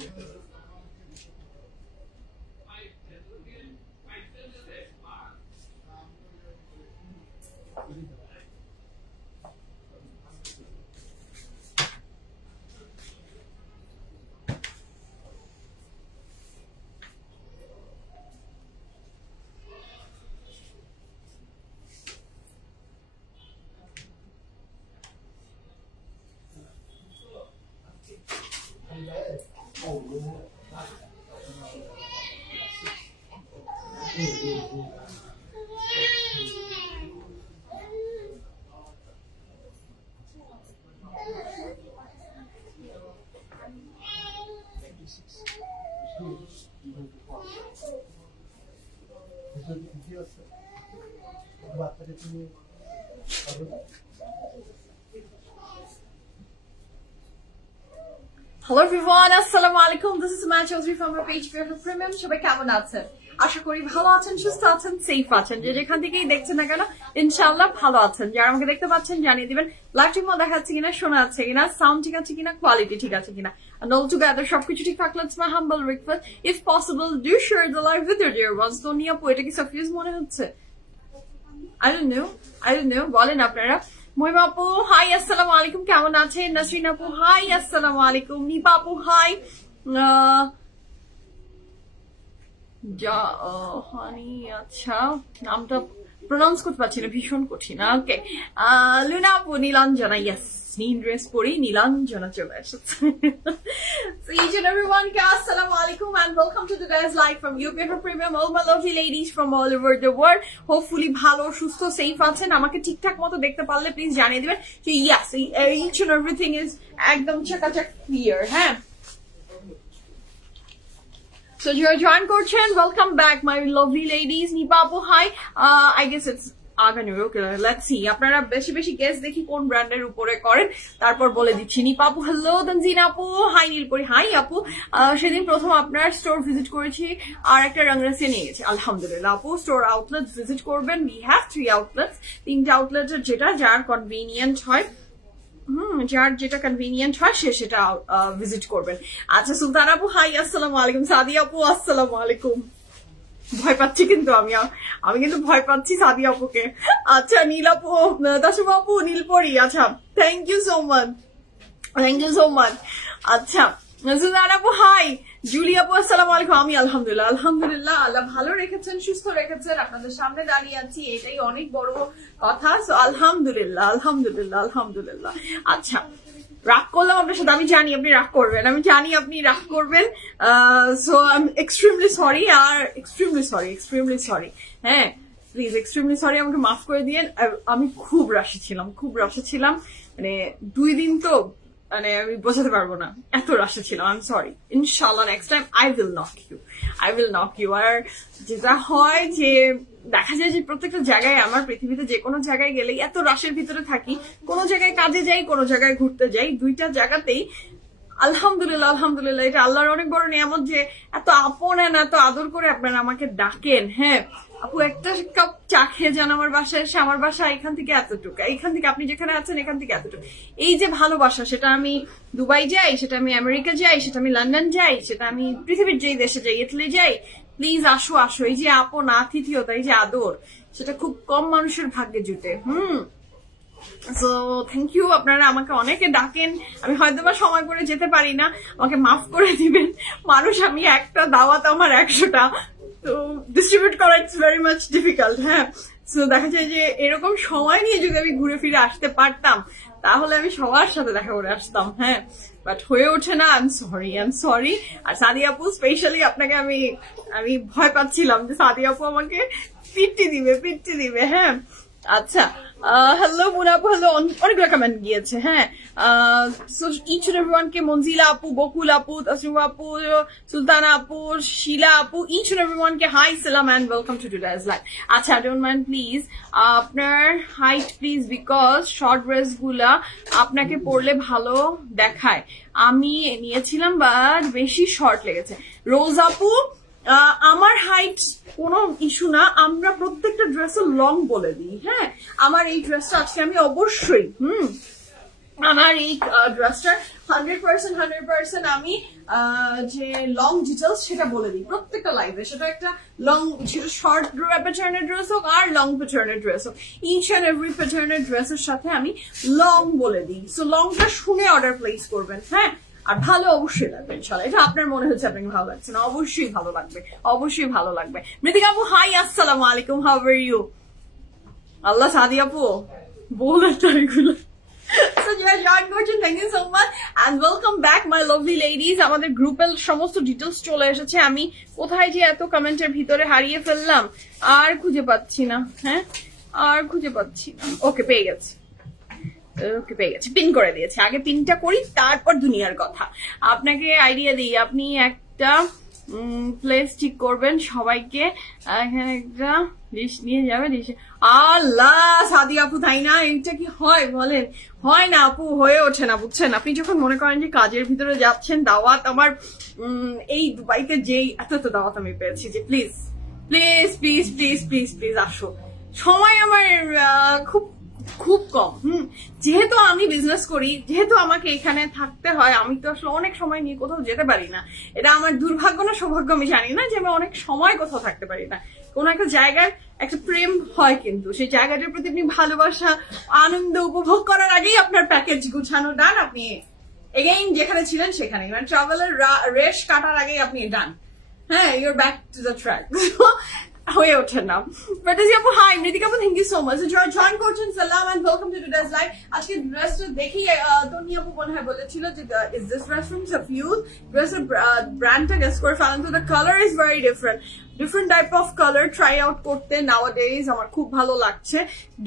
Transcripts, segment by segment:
Hello everyone, assalamu alaikum. This is Sumaya Chaudhary from our page for Premium. সবাই কেমন আছেন? আশা করি ভালো আছেন, সুস্থ আছেন, সেফ আছেন। যে যেখান থেকেই দেখছেন না কেন ইনশাআল্লাহ ভালো আছেন। যারা আমাকে দেখতে পাচ্ছেন জানিয়ে দিবেন লাইভটি মো দেখাচ্ছে কিনা, শোনা যাচ্ছে কিনা, সাউন্ড ঠিক আছে কিনা, কোয়ালিটি ঠিক আছে কিনা। And all together সবকিছু ঠিক থাকলে it's my humble request, if possible do share the live with your dear ones. তো নিয়া এটা কি সাফিউজ মনে হচ্ছে? I don't know বলেন আপনারা। মহিমা আপু হাই, আসসালামু আলাইকুম, কেমন আছেন? নাসরিন আপু হাই, আসসালামু আলাইকুম। নিপা আপু হাই। হানি আচ্ছা, নামটা প্রনাউন্স করতে পারছি না, ভীষণ কঠিন। ওকে, লুনা আপু, নীলাঞ্জনা, ইয়েস নীল ড্রেস পরি নীলাঞ্জনা চলে এসেছে। So each and everyone, assalamu alaikum and welcome to today's live from UPF Premium. All my lovely ladies from all over the world. Hopefully ভালো সুস্থ সেফ আছেন। আমাকে ঠিকঠাক মতো দেখতে পারলে প্লিজ জানিয়ে দিবেন যে yes, each and everything is একদম চাকাচাক ক্লিয়ার। হ্যাঁ, so you're join করছেন, welcome back my lovely ladies. Nipa আপু hi, I guess it's Agha Noor. Okay, let's see আপনারা বেশি বেশি গেস দেখি কোন ব্র্যান্ডের উপরে করেন, তারপর বলে দিচ্ছি। নিপা আপু হ্যালো, তানজিনা আপু হাই, নীলপরি হাই আপু। সেদিন প্রথম আপনার স্টোর ভিজিট করেছি আর একটা রংরাসি নিয়ে গেছি, আলহামদুলিল্লাহ আপু। স্টোর আউটলেট ভিজিট করবেন, উই হ্যাভ 3 আউটলেটস, 3টা আউটলেটের যেটা যার কনভিনিয়েন্ট হয়, যার যেটা কনভিনিয়েন্ট হয় সেটা ভিজিট করবেন। আচ্ছা, সুলতান আপু হাই, আসসালামু আলাইকুম। সাদিয়া আপু আসসালামু আলাইকুম। ভয় পাচ্ছি কিন্তু আমি কিন্তু ভয় পাচ্ছি সাদিয়া আপুকে। আচ্ছা, নীল আপু, তাসুমা আপু, নীলপরি, আচ্ছা থ্যাংক ইউ সো মাচ। আচ্ছা, সুলতান আপু হাই, জুলি আপু আসসালামু আলাইকুম। আমি আলহামদুলিল্লাহ আল্লাহ ভালো রেখেছেন, সুস্থ রেখেছেন, আপনাদের সামনে দাঁড়িয়ে আছি, এটাই অনেক বড় কথা। সো আলহামদুলিল্লাহ। আচ্ছা, রাগ করলাম আপনার সাথে, আমি জানি আপনি রাগ করবেন, so I am extremely sorry, are extremely sorry. হ্যাঁ প্লিজ, এক্সট্রিমলি সরি, আমাকে মাফ করে দিয়েন। আমি খুব রাশি ছিলাম, মানে 2 দিন তো মানে আমি বোঝাতে পারবো না, এত রাশি ছিলাম। I am sorry. ইনশাআল্লাহ next time I will knock you. আর যেটা হয় যে দেখা যায় যে প্রত্যেকটা জায়গায়, আমার পৃথিবীতে যে কোনো জায়গায় গেলেই এত রাশের ভিতরে থাকি, কোনো জায়গায় কাজে যাই, কোনো জায়গায় ঘুরতে যাই, 2টা জায়গাতেই আলহামদুলিল্লাহ এটা আল্লাহর অনেক বড় নিয়ামত যে এত আপন এত আদর করে আপনারা আমাকে ডাকেন। হ্যাঁ আপু, একটা কাপ চা খেয়ে যান আমার বাসায় এসে, আমার বাসা এখান থেকে এতটুকু, এখান থেকে আপনি যেখানে আছেন এখান থেকে এতটুকু। এই যে ভালোবাসা, সেটা আমি দুবাই যাই, সেটা আমি আমেরিকা যাই, সেটা আমি লন্ডন যাই, সেটা আমি পৃথিবীর যেই দেশে যাই, ইতালি যাই, প্লিজ আসো। এই যে আপন আতিথিয়তা, এই যে আদর, সেটা খুব কম মানুষের ভাগ্যে জুটে। So thank you. আপনারা আমাকে অনেকে ডাকেন, আমি হয়তো বা সময় করে যেতে পারি না, আমাকে মাফ করে দিবেন। মানুষ আমি, একটা দাওয়াত আমার 100টা, তো ডিস্ট্রিবিউট করা ইটস ভেরি মাচ ডিফিকাল্ট। হ্যাঁ, সো দেখা যায় যে এরকম সময় নিয়ে যদি আমি ঘুরে ফিরে আসতে পারতাম তাহলে আমি সবার সাথে দেখা করে আসতাম। হ্যাঁ, বাট হয়ে ওঠে না। I am sorry. আর সাদিয়া আপু স্পেশালি আপনাকে আমি ভয় পাচ্ছিলাম যে সাদিয়া আপু আমাকে পিট্টি দিবে। হ্যাঁ, আচ্ছা, হ্যালো মুনা আপু, হ্যালো, অনেকগুলো কমেন্ট গিয়েছে। হ্যাঁ, সো ইচ এন্ড এভরিওয়ান কে, মঞ্জিলা আপু, বকুল আপু, তাসনিমা আপু, সুলতানা আপু, শিলা আপু, ইচ এন্ড এভরিওয়ান কে হাই, সালাম and welcome to today's live. আচ্ছা, ডোন্ট মাইন্ড প্লিজ আপনার height please, because short dress গুলা আপনাকে পরলে ভালো দেখায়। আমি নিয়েছিলাম বাট বেশি শর্ট লেগেছে। রোজ আপু, আমার হাইট কোনো ইস্যু না, আমরা প্রত্যেকটা ড্রেসে লং বলে দিই। হ্যাঁ, আমার এই ড্রেসটা আজকে আমি অবশ্যই আমার এই ড্রেসটার 100% আমি যে লং ডিটেলস সেটা বলে দিই প্রত্যেকটা লাইভে। সেটা একটা লং, সেটা শর্ট প্যাটার্নের ড্রেস হোক আর লং প্যাটার্নের ড্রেস হোক, ইচ অ্যান্ড এভরি প্যাটার্নের ড্রেসের সাথে আমি লং বলে দিই। সো লংটা শুনে অর্ডার প্লেস করবেন, হ্যাঁ। আর ভালো অবশ্যই লাগবে ইনশাআল্লাহ। এটা আপনার মনে হচ্ছে আপনাকে ভালো লাগছে না, অবশ্যই ভালো লাগবে, অবশ্যই ভালো লাগবে। মৃতিকা আপু হাই, আসসালামু আলাইকুম, হাউ আর ইউ? আল্লাহ সাদি আপু বলে তাইগুলো। So you are joined করছেন, thank you so much and welcome back my lovely ladies. আমাদের গ্রুপের সমস্ত ডিটেলস চলে এসেছে। আমি কোথায় যে এত কমেন্টের ভিতরে হারিয়ে ফেললাম আর খুঁজে পাচ্ছি না, হ্যাঁ আর খুঁজে পাচ্ছি না। ওকে পেয়ে গেছি, ওকে পেয়ে গেছি, পিন করে দিয়েছে। আগে পিনটা করি তারপর দুনিয়ার কথা। আপনাকে আইডিয়া দিই, আপনি একটা প্লেস ঠিক করবেন সবাইকে, এখানে একটা ডিশ নিয়ে যাবে, ডিশে আল্লাহ সাদি আপু তাই না? এইটা কি হয় বলেন? হয় না আপু, হয়ে ওঠে না, বুঝছেন? আপনি যখন মনে করেন যে কাজের ভিতরে যাচ্ছেন, দাওয়াত আমার এই দুবাইতে যেই এত দাওয়াত আমি পেয়েছি যে please please please please please please আসো, সময় আমার খুব খুব কম। যেহেতু আমি বিজনেস করি, যেহেতু আমাকে এখানে থাকতে হয়, আমি তো আসলে অনেক সময় নিয়ে কোথাও যেতে পারি না। এটা আমার দুর্ভাগ্য না সৌভাগ্য আমি জানি না, যে আমি অনেক সময় কোথাও থাকতে পারি না। কোন একটা জায়গায় একটা প্রেম হয়, কিন্তু সেই জায়গাটার প্রতি আপনি ভালোবাসা আনন্দ উপভোগ করার আগেই আপনার প্যাকেজ গুছানো ডান, আপনি এগেইন যেখানে ছিলেন সেখানে, মানে ট্রাভেলের রেশ কাটার আগেই আপনি ডান, হ্যাঁ, you're back to the track. হয়ে ওঠে না। ফেরদৌসী আপু হাই, মৃতিকা আপু thank you so much. Join করছেন, সালাম and welcome to today's live. আজকে ড্রেসটা দেখি তনি আপু মনে হয় বলেছিল যে ইজ দিস ড্রেস ফ্রম সাফিউজ, ড্রেসের ব্র্যান্ডটা গেস করে ফেলেন। তো the colour is very different, different type of colour try out করতে নাওয়াডেজ আমার খুব ভালো লাগছে।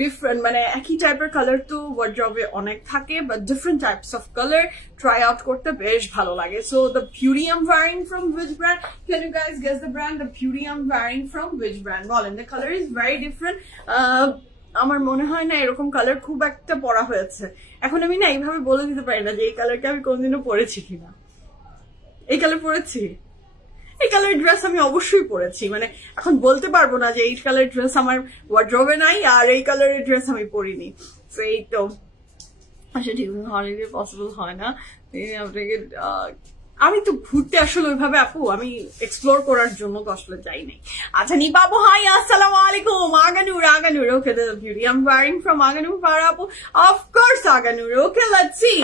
ডিফারেন্ট মানে একই টাইপের কালার তো ওয়ার্ড্রবে অনেক থাকে, but different types of colour try out করতে বেশ ভালো লাগে। So the beauty I am wearing from which brand? Can you guys guess the brand? The beauty I am wearing from which brand বলেন? The colour is very different. আমার মনে হয় না এরকম কালার খুব একটা পরা হয়েছে। এখন আমি না এইভাবে বলে দিতে পারি না যে এই কালারটা আমি কোনদিনও পরেছি কিনা। এই কালার পরেছি, এই কালার ড্রেস আমি অবশ্যই পরেছি, মানে এখন বলতে পারবো না যে এই কালার ড্রেস আমার ওয়ার্ড্রবে নাই আর এই কালারের ড্রেস আমি পরিনি। তো এই তো আচ্ছা ঠিক আছে, হলিডে পসিবল হয় না আপনাকে। আমি তো ঘুরতে আসলে ওইভাবে আপু আমি এক্সপ্লোর করার জন্য তো আসলে যাই নাই। আচ্ছা নিপা আপু হাই, আসসালামু আলাইকুম। Agha Noor, Agha Noor, okay the beauty I am wearing from Agha Noor. Farah আপু of course Agha Noor, okay let's see.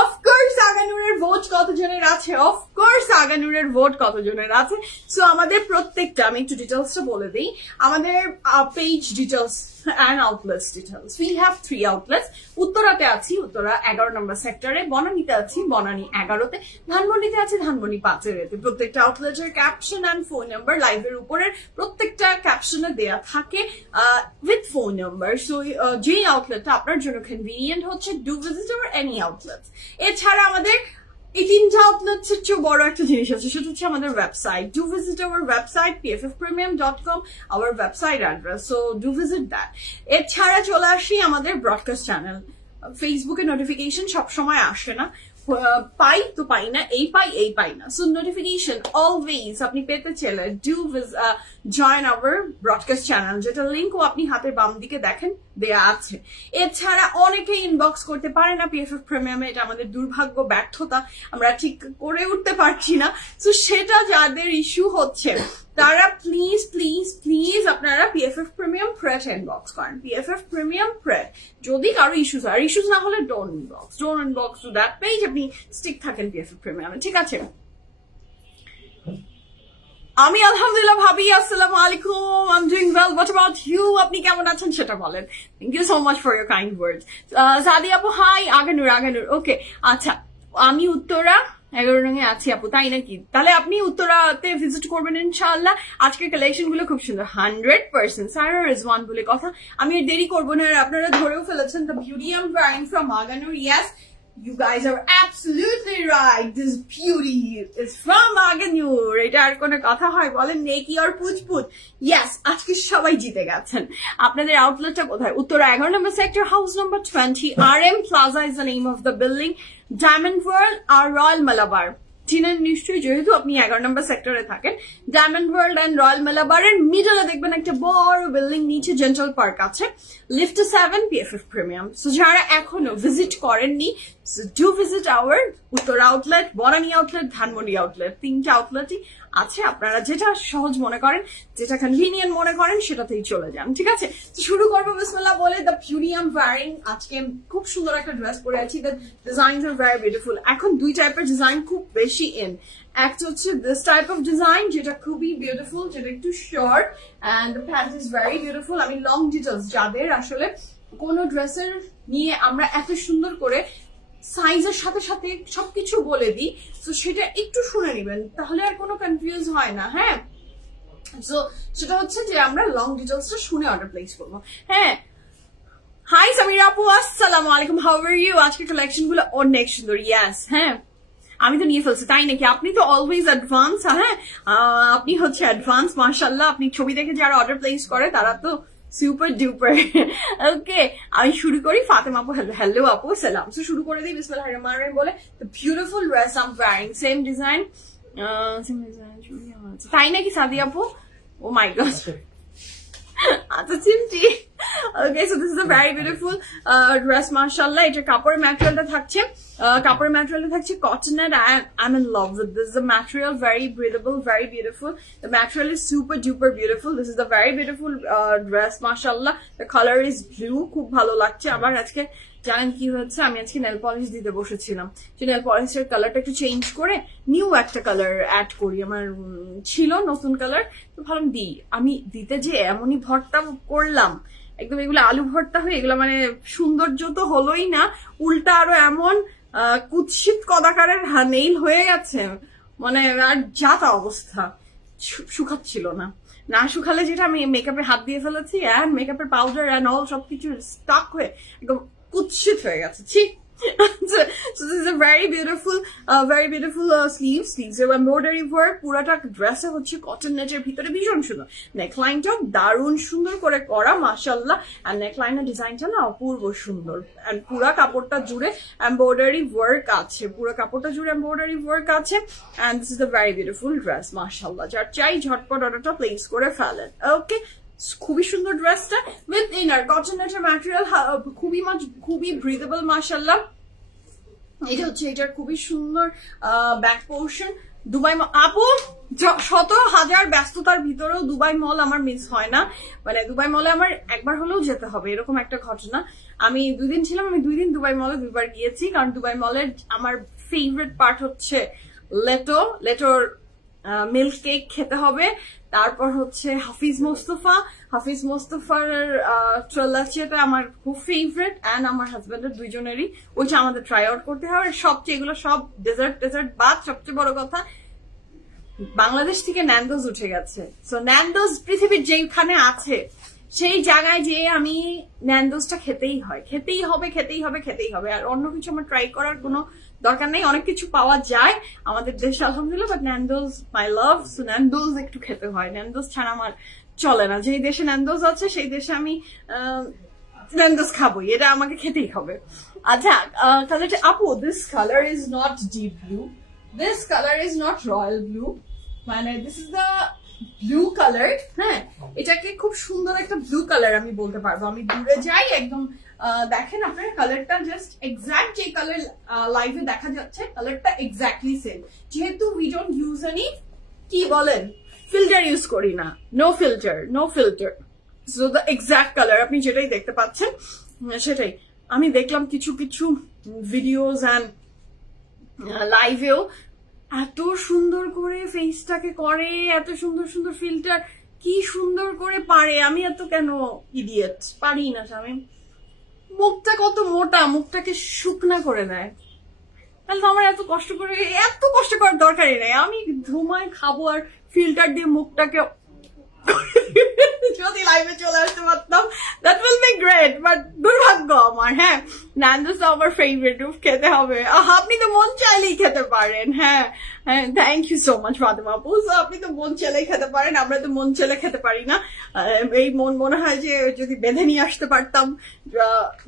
Of course আগানুরের ভোট কতজনের আছে? অফকোর্স আগানুরের ভোট কতজনের আছে? সো আমাদের প্রত্যেকটা, আমি একটু ডিটেলসটা বলে দিই, আমাদের page details and outlets details. We have 3 outlets. উত্তরাতে আছি, উত্তরা 11 নম্বর সেক্টরে, বনানীতে আছি, বনানী 11তে, ধানমন্ডিতে আছে, ধানমন্ডি 5-এতে। প্রত্যেকটা আউটলেটের ক্যাপশন এন্ড ফোন নাম্বার লাইভের উপরের প্রত্যেকটা ক্যাপশনে দেয়া থাকে উইথ ফোন নাম্বার। সো যে আউটলেটটা আপনার জন্য কনভিনিয়েন্ট হচ্ছে, do visit hour any outlets. এছাড়া আমাদের এই 3টা আউটলেটসের চেয়ে বড় একটা জিনিস আছে, সেটা হচ্ছে আমাদের website. Do visit hour website pffpremium.com, our website address, so do visit that. এছাড়া চলে আসি আমাদের ব্রডকাস্ট চ্যানেল। ফেসবুকে নোটিফিকেশন সবসময় আসে না, পাই তো পাই না, এই পাই না। সো নোটিফিকেশন অলওয়েজ আপনি পেতে চাইলে do join our broadcast channel, যেটা লিঙ্কও আপনি হাতের বাম দিকে দেখেন দেয়া আছে। এছাড়া অনেকে ইনবক্স করতে পারে না PFF প্রিমিয়ামে, এটা আমাদের দুর্ভাগ্য, ব্যর্থতা, আমরা ঠিক করে উঠতে পারছি না। সো সেটা যাদের ইস্যু হচ্ছে তারা প্লিজ প্লিজ প্লিজ আপনারা PFF প্রিমিয়াম প্রেট ইনবক্স করেন, PFF প্রিমিয়াম প্রেট। যদি কারো ইস্যুস হয়, আর ইস্যুস না হলে don't inbox to that page, আপনি স্টিক থাকেন PFF প্রিমিয়ামে, ঠিক আছে? আমি আলহামদুলিল্লাহ ভাবি, আসসালামু আলাইকুম, I am doing well, what about you? আপনি কেমন আছেন সেটা বলেন। Thank you so much for your kind words. Sadi আপু হাই, আগানুর, ওকে। আচ্ছা আমি উত্তরা 11 রঙে আছি আপু, তাই নাকি? তাহলে আপনি উত্তরাতে ভিজিট করবেন ইনশাআল্লাহ। আজকের কালেকশন গুলো খুব সুন্দর, 100% সারা রিজওয়ান বলে কথা। আমি আর দেরি করবো না, আপনারা ধরেও ফেলেছেন। The beauty I am wearing from Agha Noor, yes you guys are absolutely right, this beauty is from Aganur. এটা আর কোনো কথা হয় বলেন? নেকি আর পুচপুচ। ইয়েস, আজকে সবাই জিতে গেছেন। আপনাদের আউটলেটটা কোথায়? Uttara 11 number sector, house number 20, RM Plaza is the name of the building, Diamond World আর রয়্যাল মালাবার। চিনেন নিশ্চয়ই, যেহেতু আপনি 11 নম্বর সেক্টরে থাকেন। ডায়মন্ড ওয়ার্ল্ড এন্ড রয়্যাল মেলাবারের মিডলে দেখবেন একটা বড় বিল্ডিং, নিচে জেন্টাল পার্ক আছে, লিফট 7, PFF প্রিমিয়াম। সো যারা এখনো ভিজিট করেননি, do visit our Uttara outlet, Banani outlet, Dhanmondi outlet, 3টা আউটলেটই আছে। আপনারা যেটা সহজ মনে করেন, যেটা কনভিনিয়েন্ট মনে করেন, সেটাতেই চলে যান, ঠিক আছে? তো শুরু করবো বিসমিল্লাহ বলে। The beauty I am wearing, আজকে খুব সুন্দর একটা ড্রেস পরে আছি। The designs are very beautiful. এখন দুই টাইপের ডিজাইন খুব বেশি ইন। একটা হচ্ছে দিস টাইপ অফ ডিজাইন, যেটা খুবই বিউটিফুল, যেটা একটু short and the pant is very beautiful. আমি লং ডিটেলস, যাদের আসলে কোন ড্রেসের নিয়ে আমরা এত সুন্দর করে সাইজের সাথে সাথে সবকিছু বলে দিই, তো সেটা একটু শুনে নিবেন, তাহলে আর কোনো কনফিউজ হয় না। হ্যাঁ, সো সেটা হচ্ছে যে আমরা লং ডিটেলসটা শুনে অর্ডার প্লেস করবো। হ্যাঁ, হাই সামিরা আপু, আসসালামু আলাইকুম, হাউ আর ইউ? আজকে কালেকশন গুলো অনেক সুন্দর। ইয়াস, হ্যাঁ আমি তো নিয়ে ফেলছি, তাই নাকি? আপনি তো অলওয়েজ অ্যাডভান্স। হ্যাঁ, আপনি হচ্ছে অ্যাডভান্স, মাশাআল্লাহ। আপনি ছবি দেখে যারা অর্ডার প্লেস করে তারা তো সুপার ডুপার। ওকে, আমি শুরু করি। ফাতেমা আপু, হ্যালো আপু, সালাম। সো শুরু করে দিই বিসমিল্লাহির রহমানির রহিম বলে। The beautiful dress I am wearing, same design, তাই নাকি সাদিয়া আপু? ও মাই গড, আচ্ছা চিমটি। Okay, so this is a very beautiful dress, মাশাআল্লাহ। এটা কাপড়ের ম্যাটেরিয়ালটা থাকছে, কটনের। I am in love with this. The material very breathable, very beautiful. The material is super duper beautiful. This is the very beautiful dress, মাশাআল্লাহ। The colour is blue, খুব ভালো লাগছে। আমার আজকে জানেন কি হচ্ছে, আমি আজকে নেল পলিশ দিতে বসেছিলাম, যে নেল পলিশের কালারটা একটু চেঞ্জ করে নিউ একটা কালার অ্যাড করি। আমার ছিল নতুন কালার, তো ভাবলাম দিই। আমি দিতে যে এমনই ভর্তা করলাম, একদম এগুলো আলু ভর্তা হয়ে, এগুলো মানে সৌন্দর্য তো হলোই না, উল্টা আরো এমন কুৎসিত কদাকারের নেইল হয়ে গেছে, মানে আর যা তা অবস্থা, শুকাচ্ছিল না। না শুকালে যেটা আমি মেকআপে হাত দিয়ে ফেলেছি, অ্যান্ড মেকআপের পাউডার অ্যান্ড অল সবকিছু স্টাক হয়ে একদম কুৎসিত হয়ে গেছে। ঠিক, so this is a very beautiful sleeves embroidery work, পুরাটা ড্রেসে হচ্ছে কটন নেটের ভিতরে, ভীষণ সুন্দর। নেকলাইনটা দারুণ সুন্দর করে করা, মাশাআল্লাহ। এন্ড নেকলাইনের ডিজাইনটা না অপূর্ব সুন্দর, এন্ড পুরা কাপড়টা জুড়ে এমব্রয়ডারি ওয়ার্ক আছে, পুরো কাপড়টা জুড়ে এমব্রয়ডারি ওয়ার্ক আছে। And this is a very beautiful dress, মাশাআল্লাহ। যার চাই ঝটপট অর্ডারটা প্লেস করে ফেলেন। ওকে, খুবই সুন্দর ড্রেসটা উইথ ইনার, কটন নেটের ম্যাটেরিয়াল, খুবই ব্রিদেবল, মাশাআল্লাহ। এটা হচ্ছে এটার খুবই সুন্দর ব্যাক পোর্শন। দুবাই আপু, শত হাজার ব্যস্ততার ভিতরেও দুবাই মল আমার মিস হয় না, মানে দুবাই মলে আমার একবার হলেও যেতে হবে, এরকম একটা ঘটনা। আমি 2 দিন ছিলাম, আমি 2 দিন দুবাই মলে 2বার গিয়েছি, কারণ দুবাই মলের আমার ফেভারিট পার্ট হচ্ছে লেটোর মিল্ক কেক খেতে হবে। তারপর হচ্ছে হাফিজ মোস্তফার চল্লাচিটা আমার খুব ফেভারিট, অ্যান্ড আমার হাজবেন্ডের দুইজনেরই, ওইটা আমাদের ট্রাই আউট করতে হবে। সবচেয়ে এগুলো সব ডেজার্ট বাদ, সবচেয়ে বড় কথা বাংলাদেশ থেকে ন্যান্ডোজ উঠে গেছে। সো ন্যান্ডোজ পৃথিবীর যেখানে আছে সেই জায়গায় যে আমি ন্যান্ডোজটা খেতেই হবে। আর অন্য কিছু আমার ট্রাই করার কোনো দরকার নেই, অনেক কিছু পাওয়া যায় আমাদের দেশে আলহামদুলিল্লাহ, বাট ন্যান্ডোজ মাই লাভ। সো ন্যান্ডোজ একটু খেতে হয়, ন্যান্ডোজ ছাড়া আমার চলে না। যেই দেশে ন্যান্ডোজ আছে সেই দেশে আমি ন্যান্ডোজ খাবোই, এটা আমাকে খেতেই হবে। আচ্ছা, কালারটা আপু, this colour is not deep blue, this colour is not royal blue, মানে this is the blue colour. হ্যাঁ, এটাকে খুব সুন্দর একটা ব্লু কালার আমি বলতে পারবো। আমি দূরে যাই একদম, দেখেন আপনার কালারটা জাস্ট এক্সাক্ট যে কালার লাইভে দেখা যাচ্ছে, কালারটা এক্স্যাক্টলি সেম। যেহেতু উই ডোন্ট ইউজ এনি, কি বলেন, ফিল্টার ইউজ করি না, no filter. So the exact colour আপনি যেটাই দেখতে পাচ্ছেন সেটাই। আমি দেখলাম কিছু ভিডিওস অ্যান্ড লাইভেও এত সুন্দর করে ফেসটাকে করে, এত সুন্দর ফিল্টার, কি সুন্দর করে পারে। আমি এত কেন ইডিয়েট, পারি না স্বামী। মুখটা কত মোটা, মুখটাকে শুকনা করে দেয়, তাহলে তো আমার এত কষ্ট করার দরকারই নেই। আমি ধুমায় খাবো আর ফিল্টার দিয়ে মুখটাকে যদি লাইভে চলে আসতে পারতাম, that will be great, but দুর্ভাগ্য আমার। হ্যাঁ, ন্যান্ডোস আমার ফেভারিট, খেতে হবে। আপনি তো মন চাইলেই খেতে পারেন। হ্যাঁ, thank you so much Fatema আপু। আপনি তো মন চাইলেই খেতে পারেন, আমরা তো মন চাইলে খেতে পারি না। এই মনে হয় যে যদি বেঁধে নিয়ে আসতে পারতাম।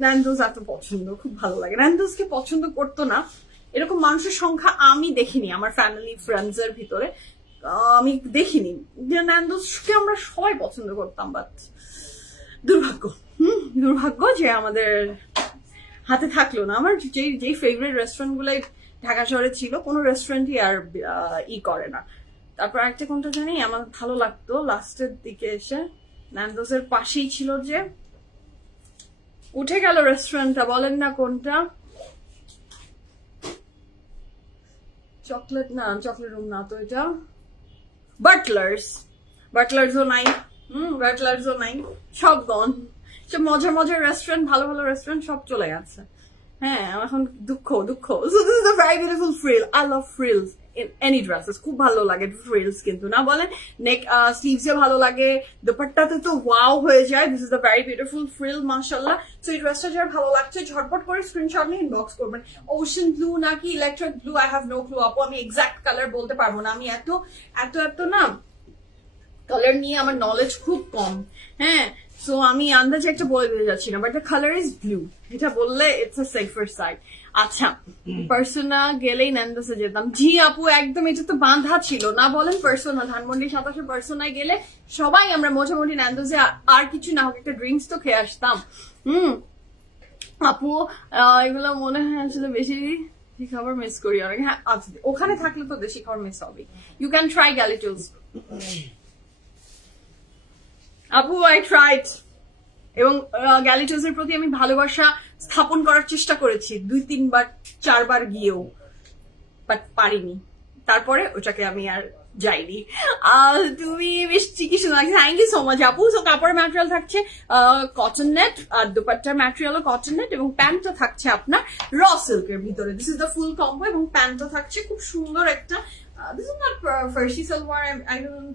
ন্যান্ডোস এত পছন্দ, খুব ভালো লাগে। ন্যান্ডোসকে পছন্দ করতো না এরকম মানুষের সংখ্যা আমি দেখিনি আমার ফ্যামিলি ফ্রেন্ডস এর ভিতরে, আমি দেখিনি। ন্যান্ডোসকে আমরা সবাই পছন্দ করতাম, বাট দুর্ভাগ্য যে আমাদের হাতে থাকলো না। আমার যেই ফেভারিট রেস্টুরেন্ট গুলাই ঢাকা শহরে ছিল, কোনো রেস্টুরেন্টই আর করে না। তারপর একটা কোনটা জানি আমার ভালো লাগতো লাস্টের দিকে এসে, ন্যান্ডোসের পাশেই ছিল, যে উঠে গেল রেস্টুরেন্টটা, বলেন না কোনটা, চকলেট না, চকলেট রুম না তো এটা, বাটলার্সও নাই, বাটলার্সও নাই, সব গন। সব মজার রেস্টুরেন্ট, ভালো রেস্টুরেন্ট সব চলে গেছে। হ্যাঁ, এখন দুঃখ। So this is a very beautiful frill. I love frills in any dresses. খুব ভালো লাগে frills, কিন্তু না বলেন নেক স্লিভস এ ভালো লাগে, দুপাট্টাতে তো ওয়াও হয়ে যায়। This is a very beautiful frill, মাশাআল্লাহ। সো এই ড্রেসটা যার ভালো লাগছে ঝটপট করে স্ক্রিনশট নিয়ে ইনবক্স করবেন। ওশান ব্লু নাকি electric blue, I have no clue আপু, আমি এক্সাক্ট কালার বলতে পারবো না। আমি এত না কালার নিয়ে আমার নলেজ খুব কম। হ্যাঁ, সো আমি আন্দাজে একটা বলে দিতে যাচ্ছি না, but the colour is blue, এটা বললে ইটস আ সেফার সাইড। আচ্ছা, পার্সোনা গেলেই ন্যান্ডোসে যেতাম। জি আপু, একদম, এটা তো বাঁধা ছিল না বলেন। পার্সোনা ধানমন্ডি 27 পার্সোনায় গেলে সবাই আমরা মোটামুটি ন্যান্ডোসে আর কিছু না হোক একটা ড্রিঙ্কস তো খেয়ে আসতাম। আপু এগুলো মনে হয় আসলে বেশি খাবার মিস করি অনেক। হ্যাঁ, আচ্ছা, ওখানে থাকলে তো দেশি খাবার মিস হবে। You can try Galitos. আপু আই ট্রাইড, এবং গ্যালিটস এর প্রতি আমি ভালোবাসা স্থাপন করার চেষ্টা করেছি 2-3 বার 4 বার গিয়েও, বাট পারিনি। তারপরে ওটাকে আমি আর যাইনি। তুমি বেশ চিকি শোনা, থ্যাংক ইউ সো মাচ আপু। সো কাপড়ের ম্যাটেরিয়াল থাকছে কটন নেট, আর দুপাট্টার ম্যাটেরিয়ালও কটন নেট, এবং প্যান্টটা থাকছে আপনার র সিল্কের ভিতরে। This is the full combo, এবং প্যান্টটা থাকছে খুব সুন্দর একটা, this is not Farsi salwar, I don't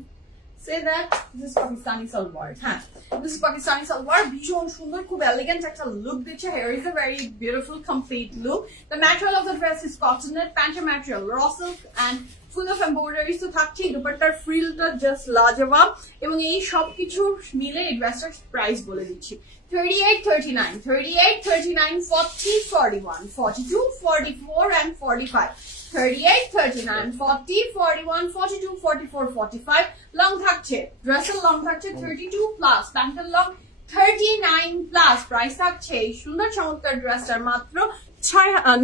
say that, this is Pakistani salwar. Huh. This is Pakistani salwar, ভীষণ সুন্দর, খুব elegant একটা look দিচ্ছে। Here is a very beautiful complete look. The material of the dress is cotton net, pant material raw silk and full of embroidery. So থাকছে দুপাট্টার ফ্রিলটা just লাজবাব, এবং এই সব কিছু মিলে এই ড্রেসটার প্রাইস বলে দিচ্ছি। 38, 39, 38, 39, 40, 41, 42, 44 and 45. 38, 39, 40, 41, 42, 44, 45. লং থাকছে, ড্রেসের লং থাকছে 32 প্লাস, প্যান্টের লং 39 প্লাস। প্রাইস থাকছে এই সুন্দর চমৎকার ড্রেসটার মাত্র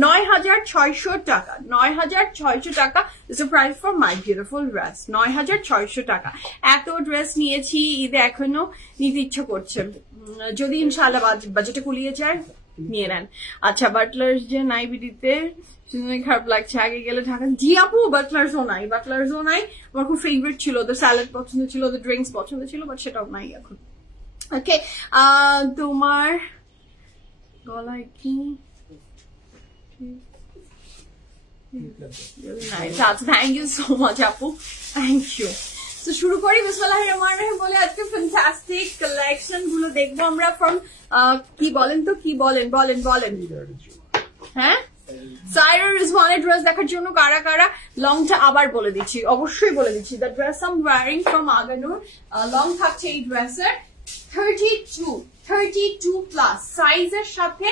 9,600 টাকা। 9,600 টাকা is the price for my beautiful dress. 9,600 টাকা। এত ড্রেস নিয়েছি, ঈদে এখনো নিতে ইচ্ছা করছে, যদি ইনশাআল্লাহ বাজেটে কুলিয়ে যায় নিয়ে নেন। আচ্ছা, বাটলার্স যে নাই বিডিতে শুনে খারাপ লাগছে, আগে গেলে ঢাকা। জি আপু, বাটলার্সও নাই, আমার খুব ফেভারিট ছিল, ওদের স্যালাড পছন্দ ছিল, ওদের ড্রিঙ্কস পছন্দ ছিল, বাট সেটাও নাই এখন। ওকে, তোমার গলায় কি থ্যাংক ইউ সো মাচ আপু, থ্যাংক ইউ। তো শুরু করি, বিসমিল্লাহির রহমানির রহিম বলে আজকে ফ্যান্টাস্টিক কালেকশন গুলো দেখবো আমরা ফ্রম কি বলেন তো, কি বলেন হ্যাঁ, সাইরা রিজওয়ানের ড্রেস দেখার জন্য কারা কারা, লংটা আবার বলে দিচ্ছি, অবশ্যই বলে দিচ্ছি। The dress I am wearing from Agha Noor, long থাকছে এই ড্রেসের 32 প্লাস, সাইজের সাথে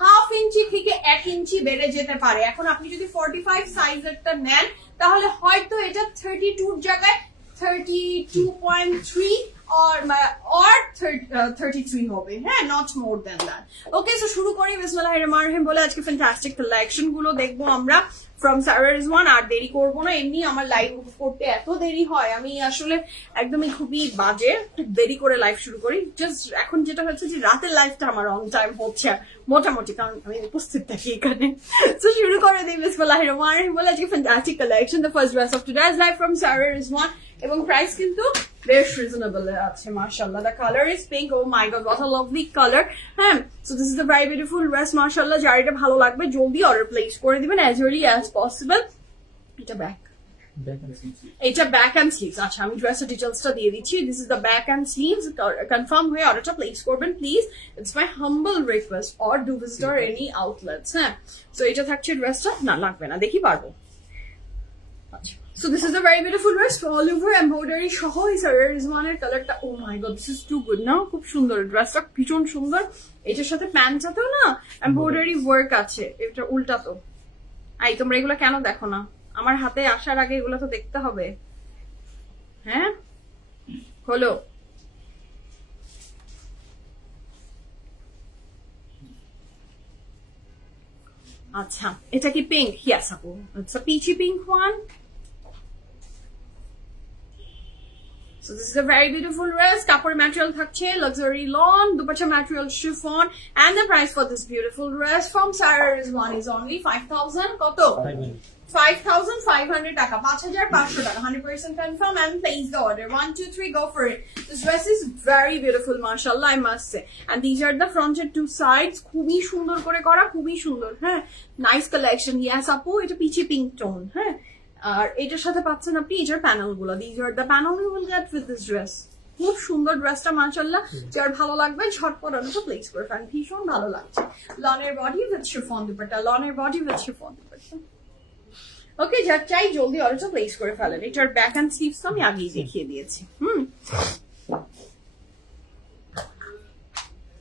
হাফ ইঞ্চি থেকে 1 ইঞ্চি বেড়ে যেতে পারে। এখন আপনি যদি 45 সাইজেরটা নেন তাহলে হয়তো এটা 32 জায়গায় 32.3 or 33 হবে, হ্যাঁ, not more than that. Okay, so শুরু করি বিসমিল্লাহির রহমানির রহিম বলে আজকে ফ্যান্টাস্টিক কালেকশন গুলো দেখবো আমরা ফ্রম সাইরা রিজওয়ান। আর দেরি করবো না, এমনি আমার লাইভ করতে এত দেরি হয়, আমি আসলে একদমই খুবই বাজে, খুব দেরি করে লাইভ শুরু করি। জাস্ট এখন যেটা হচ্ছে যে রাতের লাইভটা আমার অন টাইম হচ্ছে মোটামুটি, কারণ আমি উপস্থিত থাকি এখানে। তো শুরু করে দিই বিসমিল্লাহির রহমানির রহিম বলে আজকে fantastic collection. The first dress of today is live from Saira Rizwan, এবং প্রাইস কিন্তু বেশ রিজনেবল আছে মাশাআল্লাহ। The colour is pink, oh my god what a lovely colour. হ্যাঁ, so this is the very beautiful dress মাশাআল্লাহ। যার এটা ভালো লাগবে জলদি অর্ডার প্লেস করে দিবেন অ্যাজ আর্লি অ্যাজ পসিবল। এটা ব্যাক অ্যান্ড স্লিভস। আচ্ছা, আমি ড্রেসের ডিটেলসটা দিয়ে দিচ্ছি। This is the back and sleeves. Confirm হয়ে অর্ডারটা প্লেস করবেন please, it's my humble request, or do visit hour any outlets. হ্যাঁ, সো এটা থাকছে ড্রেসটা, না লাগবে না, দেখি পারবো। আচ্ছা, so this is a very beautiful dress, all over embroidery সহ এই সাইরা রিজওয়ানের কালারটা, oh my god, this is too good না, খুব সুন্দর ড্রেসটা, ভীষণ সুন্দর। এটার সাথে প্যান্টটাতেও না এমব্রয়ডারি ওয়ার্ক আছে, এটা উল্টা তো আই তোমরা এগুলো কেন দেখো না? আমার হাতে আসার আগে এগুলো তো দেখতে হবে। হ্যাঁ হলো আচ্ছা, এটা কি পিঙ্ক? ইয়েস আপু, it's a peachy pink one. So this is a very beautiful dress. Kapor material thakche, luxury lawn, dupatta material chiffon, and the price for this beautiful dress from Sarah Rizwan is only 5,000. Koto? 5,500 taka, 5,500 taka, 100% confirm, and place the order. 1, 2, 3, go for it. This dress is very beautiful, mashallah, I must say. And these are the fronted two sides. Khubhi shundor kore kora, khubhi shundor. Nice collection. Yes, apu, it's a peachy pink tone. আর এটার সাথে পাচ্ছেন আপনি এটার panel গুলো। This are the panel you will get with this dress. খুব সুন্দর ড্রেসটা মাশাআল্লাহ, যার ভালো লাগবে ঝটপট অনেকটা প্লেস করে ফেলেন, ভীষণ ভালো লাগছে। লনের বডি উইথ শিফন দুপাট্টা, লনের body with chiffon dupatta. Okay, যার চাই জলদি অর্ডারটা প্লেস করে ফেলেন। এটার ব্যাক এন্ড স্লিভস আমি আগেই দেখিয়ে দিয়েছি।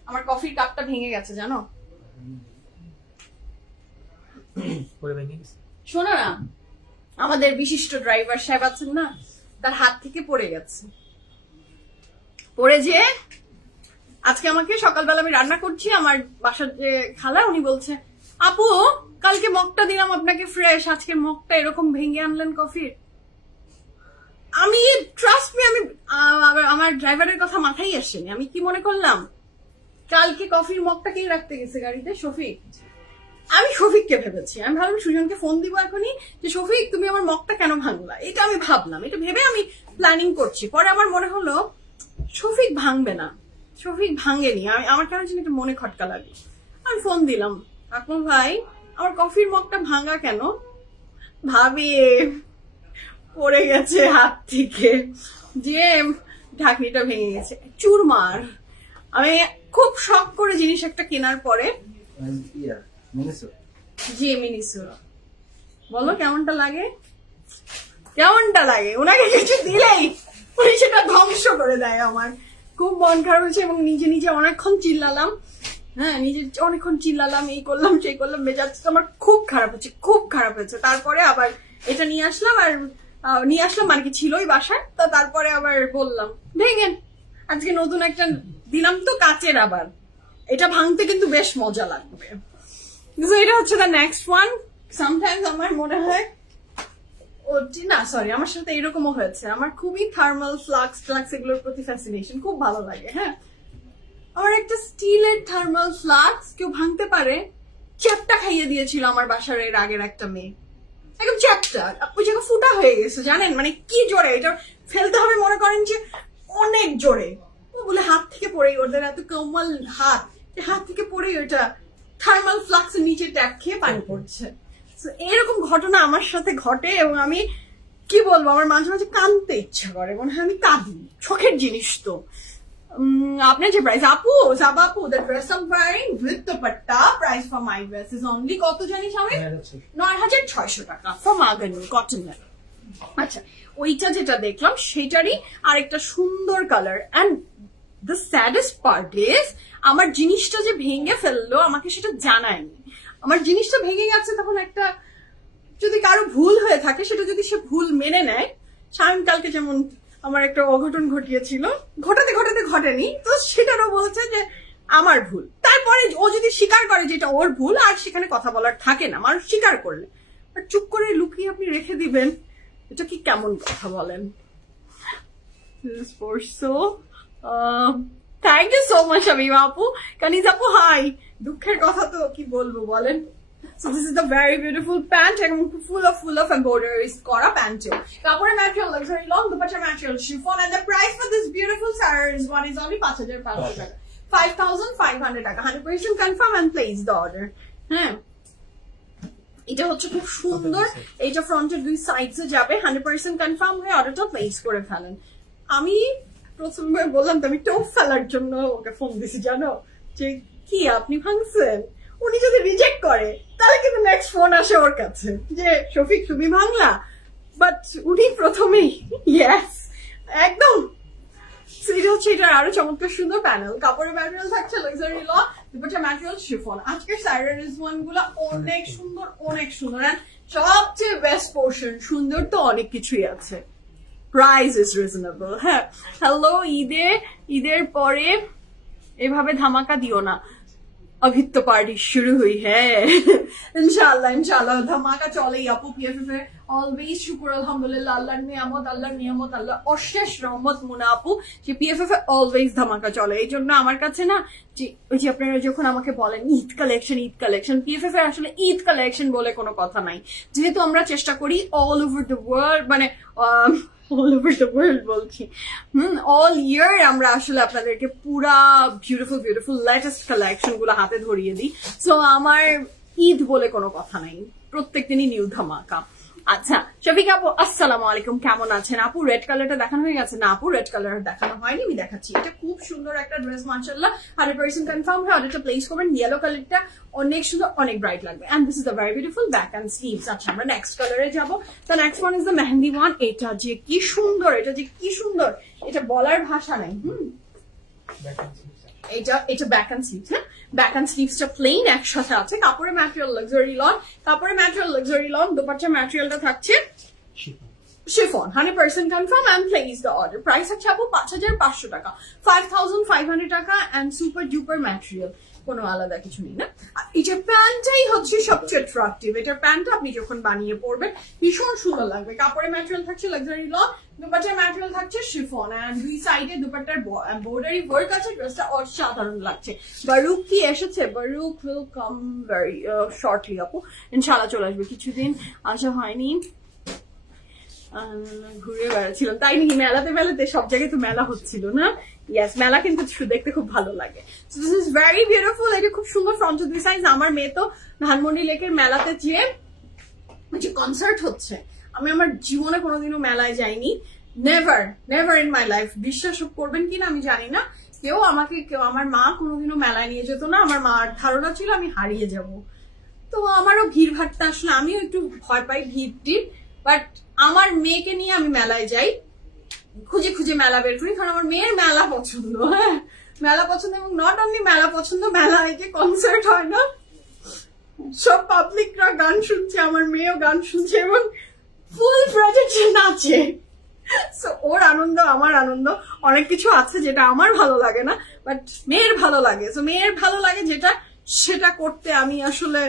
আমার কফির কাপটা ভেঙে গেছে জানো, শোনো না, আমাদের বিশিষ্ট ড্রাইভার সাহেব আছেন না, তার হাত থেকে পড়ে গেছে। পড়ে যে আজকে আমাকে সকালবেলা আমি রান্না করছি, আমার বাসার যে খালা উনি বলছে, আপু কালকে মগটা দিলাম আপনাকে ফ্রেশ, আজকে মগটা এরকম ভেঙে আনলেন কফির। আমি ট্রাস্ট মি, আমি আমার ড্রাইভারের কথা মাথায় আসেনি। আমি কি মনে করলাম, কালকে কফির মগটা কে রাখতে গেছে গাড়িতে? শফিক। আমি শফিককে ভেবেছি, আমি ভাবলাম সুজনকে ফোন দিব এখনই যে শফিক তুমি আমার মগটা কেন ভাঙলা। এটা আমি ভাবলাম, এটা ভেবে আমি প্ল্যানিং করছি। পরে আমার মনে হলো শফিক ভাঙবে না, শফিক ভাঙেনি। আমার কেন জানি একটা মনে খটকা লাগে। আমি ফোন দিলাম, আকমল ভাই আমার কফির মগটা ভাঙা কেন? ভাবি পড়ে গেছে হাত থেকে, যে ঢাকনিটা ভেঙে গেছে, চুরমার। আমি খুব শখ করে জিনিস একটা কেনার পরে, জি মিনিসো, বলো কেমনটা লাগে? কেমনটা লাগে? ওনাকে কিছু দিলেই উনি সেটা ধ্বংস করে দেয়। আমার খুব মন খারাপ হয়েছে এবং নিজে নিজে অনেকক্ষণ চিল্লালাম। নিজে অনেকক্ষণ চিল্লালাম, এই করলাম সেই করলাম, মেজাজ আমার খুব খারাপ হচ্ছে, খুব খারাপ হয়েছে। তারপরে আবার এটা নিয়ে আসলাম, আর নিয়ে আসলাম মানে কি ছিলই বাসায়, তো তারপরে আবার বললাম ভেঙেন, আজকে নতুন একটা দিলাম তো কাচের, আবার এটা ভাঙতে কিন্তু বেশ মজা লাগবে। এটা হচ্ছে দ্য নেক্সট ওয়ান। সামটাইমস আমার মনে হয় না, সরি, আমার সাথে এরকমও হয়েছে। আমার খুবই থার্মাল ফ্লাক্স এগুলোর প্রতি ফ্যাসিনেশন, খুব ভালো লাগে। আমার একটা স্টিলের থার্মাল ফ্লাক্স কেউ ভাঙতে পারে, চ্যাপটা খাইয়ে দিয়েছিল আমার বাসার এর আগের একটা মেয়ে, একদম চ্যাপটা, ওই জায়গা ফুটা হয়ে গেছে জানেন, মানে কি জোরে এটা ফেলতে হবে মনে করেন যে অনেক জোরে, ও বলে হাত থেকে পড়ে, ওদের এত কোমল হাত, হাত থেকে পড়ে ওটা থার্মাল ফ্লাক্সের নিচে ট্যাপ খেয়ে পানি পড়ছে। এরকম ঘটনা আমার সাথে ঘটে এবং আমি কি বলবো, আমার মাঝে মাঝে কাঁদতে ইচ্ছা করে, মনে হয় আমি কাঁদি, শখের জিনিস তো। আপনার যে প্রাইস আপু, জাবা আপু, the dress I'm wearing with dupatta, price for my dress is only কত জানিস আমি? 9,600 টাকা for Mahogany cotton। আচ্ছা, ওইটা যেটা দেখলাম সেটারই আরেকটা সুন্দর কালার। And the saddest part is আমার জিনিসটা যে ভেঙে ফেললো আমাকে সেটা জানায়নি। আমার জিনিসটা ভেঙে গেছে, তখন একটা যদি কারো ভুল হয়ে থাকে সেটা যদি সে ভুল মেনে নেয়, সায়নকালকে যেমন আমার একটা অঘটন ঘটিয়েছিল, ঘটাতে ঘটাতে ঘটেনি তো সেটারও বলছে যে আমার ভুল। তারপরে ও যদি স্বীকার করে যে এটা ওর ভুল, আর সেখানে কথা বলার থাকে না মানুষ স্বীকার করলে, আর চুপ করে লুকিয়ে আপনি রেখে দিবেন, এটা কি কেমন কথা বলেন? Thank you so much Shamima আপু, কানিজ আপু হাই। দুঃখের কথা তো কি বলবো বলেন। So this is the very beautiful pant and full of embroideries kora pant. Kapore material luxury long, dupatta material chiffon, and the price for this beautiful Sarah's one is only 5,500 taka. 5,500 taka. 100% confirm and place the order. এটা হচ্ছে খুব সুন্দর, এইটা ফ্রন্টের দুই সাইডসে যাবে, 100% confirm হয়ে অর্ডারটা প্লেস করে ফেলেন। আমি প্রথমবার বললাম তো আমি টোপ ফেলার জন্য ওকে ফোন দিছি জানো, যে কি আপনি ভাঙছেন। উনি যদি রিজেক্ট করে তাহলে কিন্তু নেক্সট ফোন আসে ওর কাছে যে শফিক তুমি ভাঙলা, বাট উনি প্রথমেই ইয়েস একদম। এটা হচ্ছে এটার আরো চমৎকার সুন্দর প্যানেল। কাপড়ের ম্যাটেরিয়াল থাকছে লাক্সারি ল, দুপাট্টা ম্যাটেরিয়াল শিফন। আজকের সাইরা রিজওয়ান গুলা অনেক সুন্দর, অনেক সুন্দর। এন্ড সবচেয়ে বেস্ট পোর্শন, সুন্দর তো অনেক কিছুই আছে, প্রাইস ইজ রিজনেবল। হ্যাঁ, হ্যালো, ঈদের পরে এভাবে ধামাকা দিও না, अभी तो पार्टी शुरू हुई है। इंशाल्लाह इंशाल्लाह धमाका चले আপু। পিএফএফ এ অলওয়েজ শুকর আলহামদুলিল্লাহ, আল্লাহর নিয়ামত আল্লাহর অশেষ রহমত মুনা আপু, যে পিএফএফ এ অলওয়েজ ধামাকা চলে। এই জন্য আমার কাছে না, যে ওই যে আপনারা যখন আমাকে বলেন ঈদ কালেকশন, পিএফএফ এর আসলে ঈদ কালেকশন বলে কোনো কথা নাই, যেহেতু আমরা চেষ্টা করি অল ওভার দ্য ওয়ার্ল্ড, মানে all over the world বলছি, all year আমরা আসলে আপনাদেরকে পুরা বিউটিফুল লেটেস্ট কালেকশন গুলো হাতে ধরিয়ে দিই। সো আমার ঈদ বলে কোনো কথা নাই, প্রত্যেকদিনই নিউ ধামাকা। আচ্ছা শফিকা আপু আসসালামু আলাইকুম, কেমন আছেন আপু? রেড কালারটা দেখানো হয়ে গেছে? না আপু, রেড কালার দেখানো হয়নি, আমি দেখাচ্ছি। এটা খুব সুন্দর একটা ড্রেস, মাশাআল্লাহ 100% কনফার্ম হয়ে অর্ডারটা প্লেস করবেন। ইয়েলো কালারটা অনেক সুন্দর, অনেক ব্রাইট লাগবে। And this is the very beautiful back and sleeves. আচ্ছা আমরা নেক্সট কালারে যাবো। The next one is the mehendi one. এটা যে কি সুন্দর, এটা বলার ভাষা নাই। এটা ব্যাক এন্ড স্লিভস। হ্যাঁ, ব্যাক এন্ড স্লিভসটা প্লেন একসাথে আছে। কাপড়ের ম্যাটেরিয়াল লাক্সারি লন, দুপাট্টার ম্যাটেরিয়ালটা থাকছে chiffon, 100% confirm and place the order. Price হচ্ছে আপু 5500 টাকা, 5500 টাকা এন্ড সুপার ডুপার ম্যাটেরিয়াল, কোনো আলাদা কিছু নেই না। এটার প্যান্টটাই হচ্ছে সবচেয়ে অ্যাট্রাকটিভ। এটার প্যান্টটা আপনি যখন বানিয়ে পরবেন ভীষণ সুন্দর লাগবে। কাপড়ের ম্যাটেরিয়াল থাকছে লাক্সারি লন, দুপাট্টার ম্যাটেরিয়াল থাকছে শিফন এন্ড দুই সাইডে দুপাট্টার বর্ডারি ওয়ার্ক আছে। ড্রেসটা অসাধারণ লাগছে। বারুক কি এসেছে? বারুক উইল কাম ভেরি শর্টলি আপু, ইনশাআল্লাহ চলে আসবে। কিছুদিন আসা হয়নি, ঘুরে বেড়াচ্ছিলাম, তাই নাকি? মেলাতে সব জায়গায় তো মেলা হচ্ছিল না? ইয়েস, মেলা কিন্তু দেখতে খুব ভালো লাগে। So this is very beautiful. এটা খুব সুন্দর ফ্রন্ট দুই সাইজ। আমার মেয়ে তো ধানমন্ডি লেকের মেলাতে যেয়ে যে কনসার্ট হচ্ছে, আমি আমার জীবনে কোনোদিনও মেলায় যাইনি, নেভার ইন মাই লাইফ। বিশ্বাস করবেন কিনা আমি জানি না, আমার মা কোনোদিনও মেলায় নিয়ে যেত না। আমার মার ধারণা ছিল আমি হারিয়ে যাব। তো আমারও ভিড় ভাট্টা, আসলে আমিও একটু ভয় পাই ভিড়, বাট আমার মেয়েকে নিয়ে আমি মেলায় যাই, খুঁজে মেলা বের করি, কারণ আমার মেয়ের মেলা পছন্দ। হ্যাঁ, মেলা পছন্দ, এবং নট অনলি মেলা পছন্দ, মেলায় যে কনসার্ট হয় না, সব পাবলিকরা গান শুনছে, আমার মেয়েও গান শুনছে এবং ফুল প্রজেক্টে নাচে। সো ওর আনন্দ আমার আনন্দ, অনেক কিছু আছে যেটা আমার ভালো লাগে না, বাট মেয়ের ভালো লাগে। সো মেয়ের ভালো লাগে যেটা, সেটা করতে আমি আসলে,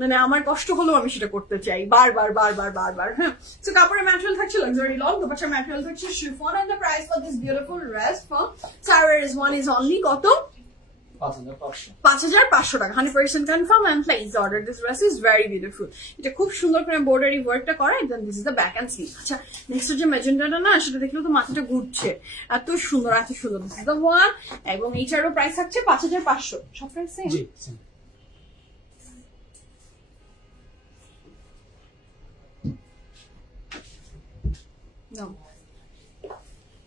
মানে আমার কষ্ট হলেও আমি সেটা করতে চাই বারবার। হ্যাঁ, সো কাপড়ের ম্যাটেরিয়াল থাকছে লাক্সারি লন, দুপাট্টার ম্যাটেরিয়াল থাকছে chiffon and the price for this beautiful dress from Sara Rizwan is only কত? 5500 টাকা, 100% confirm and place order. This dress is very beautiful. এটা খুব সুন্দর করে বর্ডারি ওয়ার্কটা করা। Then this is the back and sleeve. আচ্ছা নেক্সট যে ম্যাজেন্টাটা না, সেটা দেখলেও তো মাথাটা ঘুরছে, এত সুন্দর। দিস ইজ দ্য ওয়ান, এবং এইটারও প্রাইস থাকছে 5500। সব প্রাইস সেম।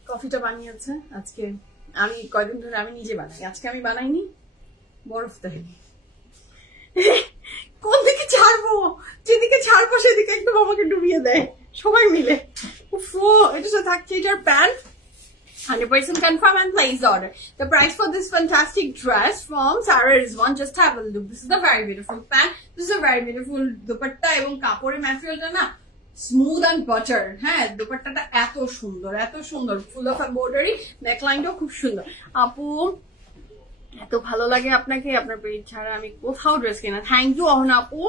কফিটা বানিয়েছে আজকে, আমি কয়দিন ধরে আমি নিজে বানাই, আজকে আমি বানাইনি, বরফ দেয়। কোন দিকে ছাড়বো, যেদিকে ছাড়বো সেদিকে একদম আমাকে ডুবিয়ে দেয় সবাই মিলে। এটা থাকছে এটার pant, 100% confirm and place order. The price for this fantastic dress from Sarah Rizwan, just have a look. This is the very beautiful pant. This is a very beautiful dupatta, এবং কাপড়ের ম্যাটেরিয়ালটা না স্মুথ অ্যান্ড বাটার। হ্যাঁ, দুপাট্টাটা এত সুন্দর, ফুল of embroidery, নেকলাইনটাও খুব সুন্দর। আপু এত ভালো লাগে আপনাকে, আপনার পেজ ছাড়া আমি কোথাও ড্রেস কিনা। থ্যাংক ইউ অহনা আপু,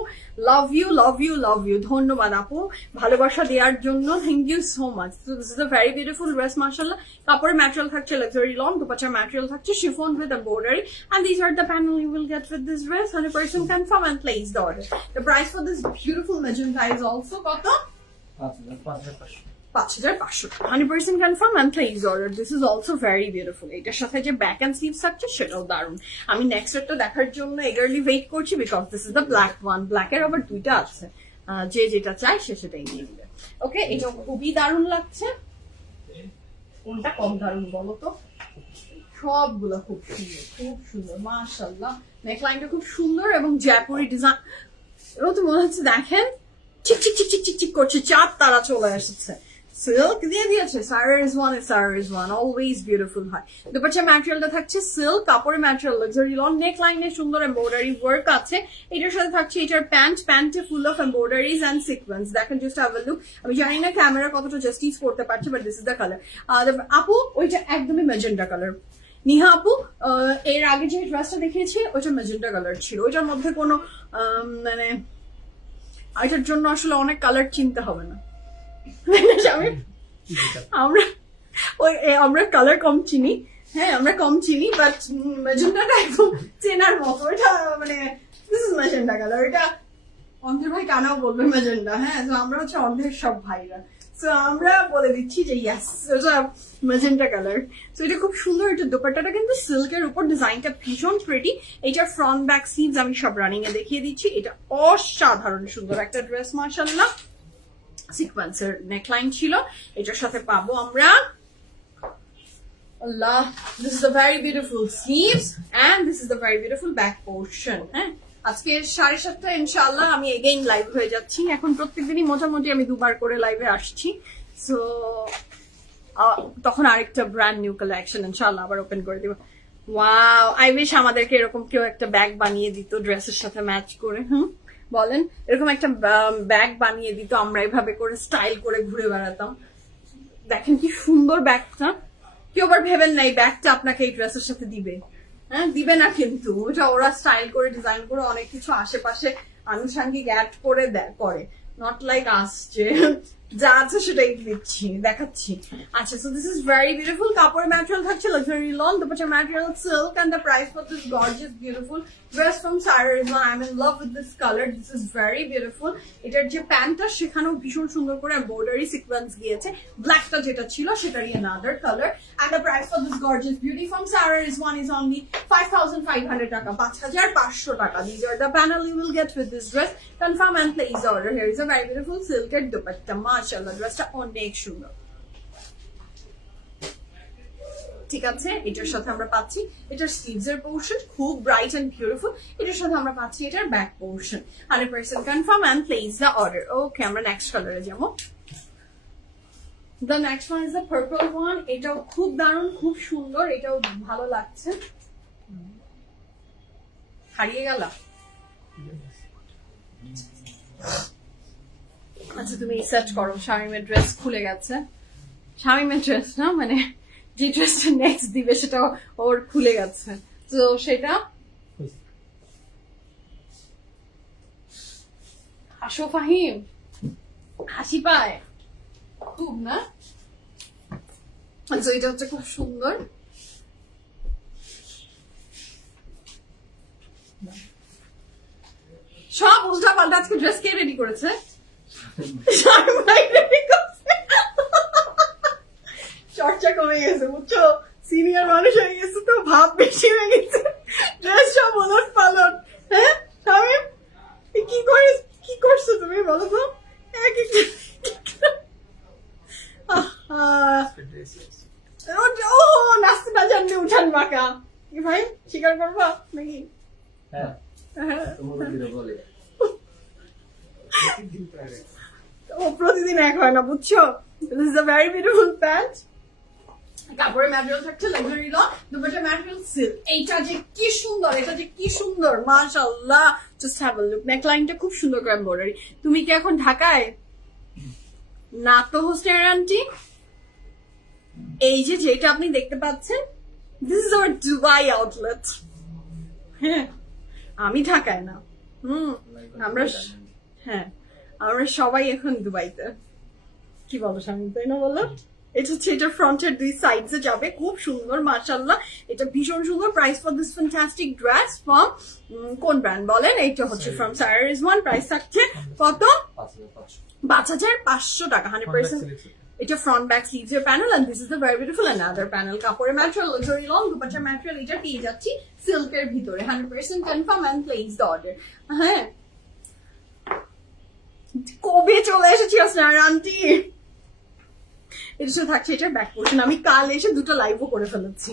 লাভ ইউ, ধন্যবাদ আপু ভালোবাসা দেওয়ার জন্য, thank you so much. This is a very beautiful dress মাশাআল্লাহ। কাপড়ের ম্যাটেরিয়াল থাকছে লাক্সারি লন, দুপাট্টার ম্যাটেরিয়াল থাকছে chiffon with embroidery, and these are the panel you will get with this dress, 100% confirm and place the order. The price for this beautiful magenta is also কত? 5500, 100% confirm and place order. This is also very beautiful. এটার সাথে যে back and sleeves থাকছে সেটাও দারুণ। আমি next একটা দেখার জন্য এগারলি ওয়েট করছি, because this is the black one. ব্ল্যাকের আবার দুইটা আছে, যে যেটা চাই সে সেটাই নিয়ে নিবে। ওকে, এটা খুবই দারুণ লাগছে। কোনটা কম দারুণ বলো তো? সবগুলো খুব সুন্দর মাশাআল্লাহ। নেকলাইনটা খুব সুন্দর এবং জয়পুরি ডিজাইন, এরও তো মনে হচ্ছে দেখেন চিক করছে, চাঁদ তারা চলে এসেছে। সিল্ক দিয়ে দিয়েছে। Sara Rizwan is Sara Rizwan, always beautiful হয়। দুপাট্টা ম্যাটেরিয়ালটা থাকছে সিল্ক, কাপড়ের ম্যাটেরিয়াল, লাক্সারি লন, নেক লাইনে সুন্দর এমব্রয়ডারি ওয়ার্ক আছে। এটার সাথে থাকছে এটার প্যান্টে full of embroideries and sequence. দেখেন জাস্ট হ্যাভ আ লুক। আমি জানি না ক্যামেরা কতটা জাস্টিস করতে পারছে, but this is the colour. আপু ওইটা একদমই ম্যাজেন্টা কালার। নিহা আপু এর আগে যে ড্রেসটা দেখিয়েছি ওইটা ম্যাজেন্টা কালার ছিল, ওইটার মধ্যে কোনো মানে এটার জন্য আসলে অনেক কালার চিনতে হবে না। আমরা কালার কম চিনি, হ্যাঁ আমরা কম চিনি, বাট ম্যাজেন্টাটা একদম চেনার মতো। এটা মানে দিস ইজ ম্যাজেন্টা কালার। এটা অন্ধের ভাই কানাও বলবে ম্যাজেন্টা, হ্যাঁ তো আমরা হচ্ছে অন্ধের সব ভাইরা, তো আমরা বলে দিচ্ছি যে ইয়াস এটা ম্যাজেন্টা কালার। তো এটা খুব সুন্দর। এটা দোপাট্টাটা কিন্তু সিল্কের উপর, ডিজাইনটা ভীষণ প্রিটি। এটার ফ্রন্ট ব্যাক স্লিভস আমি সব রানিং এ দেখিয়ে দিচ্ছি। এটা অসাধারণ সুন্দর একটা ড্রেস মাশাআল্লাহ। সিকোয়েন্সের নেকলাইন ছিল। এটার সাথে পাবো আমরা Allah, this is the very beautiful sleeves and this is the very beautiful back portion. হ্যাঁ আজকে 7:30 ইনশাআল্লাহ আমি এগেইন লাইভ হয়ে যাচ্ছি। এখন প্রত্যেকদিনই মোটামুটি আমি 2 বার করে লাইভে আসছি। সো তখন আরেকটা ব্র্যান্ড নিউ কালেকশন ইনশাআল্লাহ আবার ওপেন করে দিব। ওয়াও, আই উইশ আমাদেরকে এরকম কেউ একটা ব্যাগ বানিয়ে দিত ড্রেসের সাথে ম্যাচ করে। বলেন, এরকম একটা ব্যাগ বানিয়ে দিত, আমরা এভাবে করে স্টাইল করে ঘুরে বেড়াতাম। দেখেন কি সুন্দর ব্যাগটা। কেউ আবার ভেবেন না এই ব্যাগটা আপনাকে এই ড্রেসের সাথে দিবে, হ্যাঁ দিবে না, কিন্তু ওটা ওরা স্টাইল করে ডিজাইন করে অনেক কিছু আশেপাশে আনুষঙ্গিক অ্যাড করে করে, নট লাইক আস যে যা আছে সেটাই দিচ্ছি দেখাচ্ছি। আচ্ছা, so this is very beautiful. কাপড়ের ম্যাটেরিয়াল থাকছে লাক্সারি লন, দুপাট্টার material silk and the price for this gorgeous beautiful dress from Sara Rizwan. I am in love with this colour, this is very beautiful. এটার যে প্যান্টটা সেখানেও ভীষণ সুন্দর করে এমব্রয়ডারি সিকোয়েন্স গিয়েছে, ব্ল্যাকটা যেটা ছিল সেটারই another colour. And the price for this gorgeous beauty from Sara Rizwan is only 5500 টাকা, 5500 টাকা। These are the panel you will get with this dress. Confirm and place order. Here is a very beautiful silk dupatta. MashaAllah, ড্রেসটা অনেক সুন্দর। ঠিক আছে, এটার সাথে আমরা পাচ্ছি এটার স্লিভস এর পোর্শন খুব ব্রাইট এন্ড বিউটিফুল। এটার সাথে আমরা পাচ্ছি এটার back portion. 100% confirm and place the order. Okay, আমরা নেক্সট কালারে যাবো। The next one is the purple one. এটাও খুব দারুণ, খুব সুন্দর, এটাও ভালো লাগছে। হারিয়ে গেল। আচ্ছা তুমি সার্চ করো, শামিমের ড্রেস খুলে গেছে। শামিমের ড্রেস না, মানে যে ড্রেসটা নেক্সট দিবে সেটা ওর খুলে গেছে, তো সেটা হাসো ফাহিম, হাসি পায় খুব না। আচ্ছা এটা হচ্ছে খুব সুন্দর। সব উল্টা পাল্টা আজকে ড্রেস কে রেডি করেছে? চর্চা কমে গেছে বুঝছো, সিনিয়র মানুষ হয়ে গেছে তো ভাব বেশি হয়ে গেছে, ড্রেস সব ওলট পালট। হ্যাঁ শামিম কি করছো তুমি বলো তো? নাচতে না জানলে উঠান বাঁকা, কি ভাই স্বীকার করবা নাকি? ও প্রতিদিন এক হয় না বুঝছো। This is a very beautiful pant. কাপড়ের ম্যাটেরিয়াল থাকছে লাক্সারি ল, দুপাট্টার ম্যাটেরিয়াল সিল্ক। এইটা যে কি সুন্দর, এটা যে কি সুন্দর মাশাআল্লাহ। Just have a look. নেকলাইনটা খুব সুন্দর করে এমব্রয়ডারি। তুমি কি এখন ঢাকায়? না তো হোস্টেল আন্টি। এই যে যেটা আপনি দেখতে পাচ্ছেন, this is our Dubai outlet. হ্যাঁ আমি ঢাকায় না। আমরা আমরা সবাই এখন দুবাইতে। কি বলো স্বামী, তাই না বলো? এটা হচ্ছে এটার ফ্রন্টের দুই সাইডে যাবে, খুব সুন্দর মাশাআল্লাহ। এটা ভীষণ সুন্দর। Price for this fantastic dress from কোন ব্র্যান্ড বলেন? এইটা হচ্ছে ফ্রম সারা রিজওয়ান। প্রাইস থাকছে কত? 5500 টাকা। 100% এটা ফ্রন্ট ব্যাক স্লিভস এর panel and this is the very beautiful another panel. কাপড়ের ম্যাটেরিয়াল লাক্সারি লং, দুপাট্টার ম্যাটেরিয়াল এটা পেয়ে যাচ্ছি সিল্কের ভিতরে। 100% confirm and place the order. হ্যাঁ কবে চলে এসেছি আপনার আন্টি। এটা শুধু থাকছে এটার ব্যাক পোর্শন। আমি কাল এসে দুটো লাইভও করে ফেলেছি,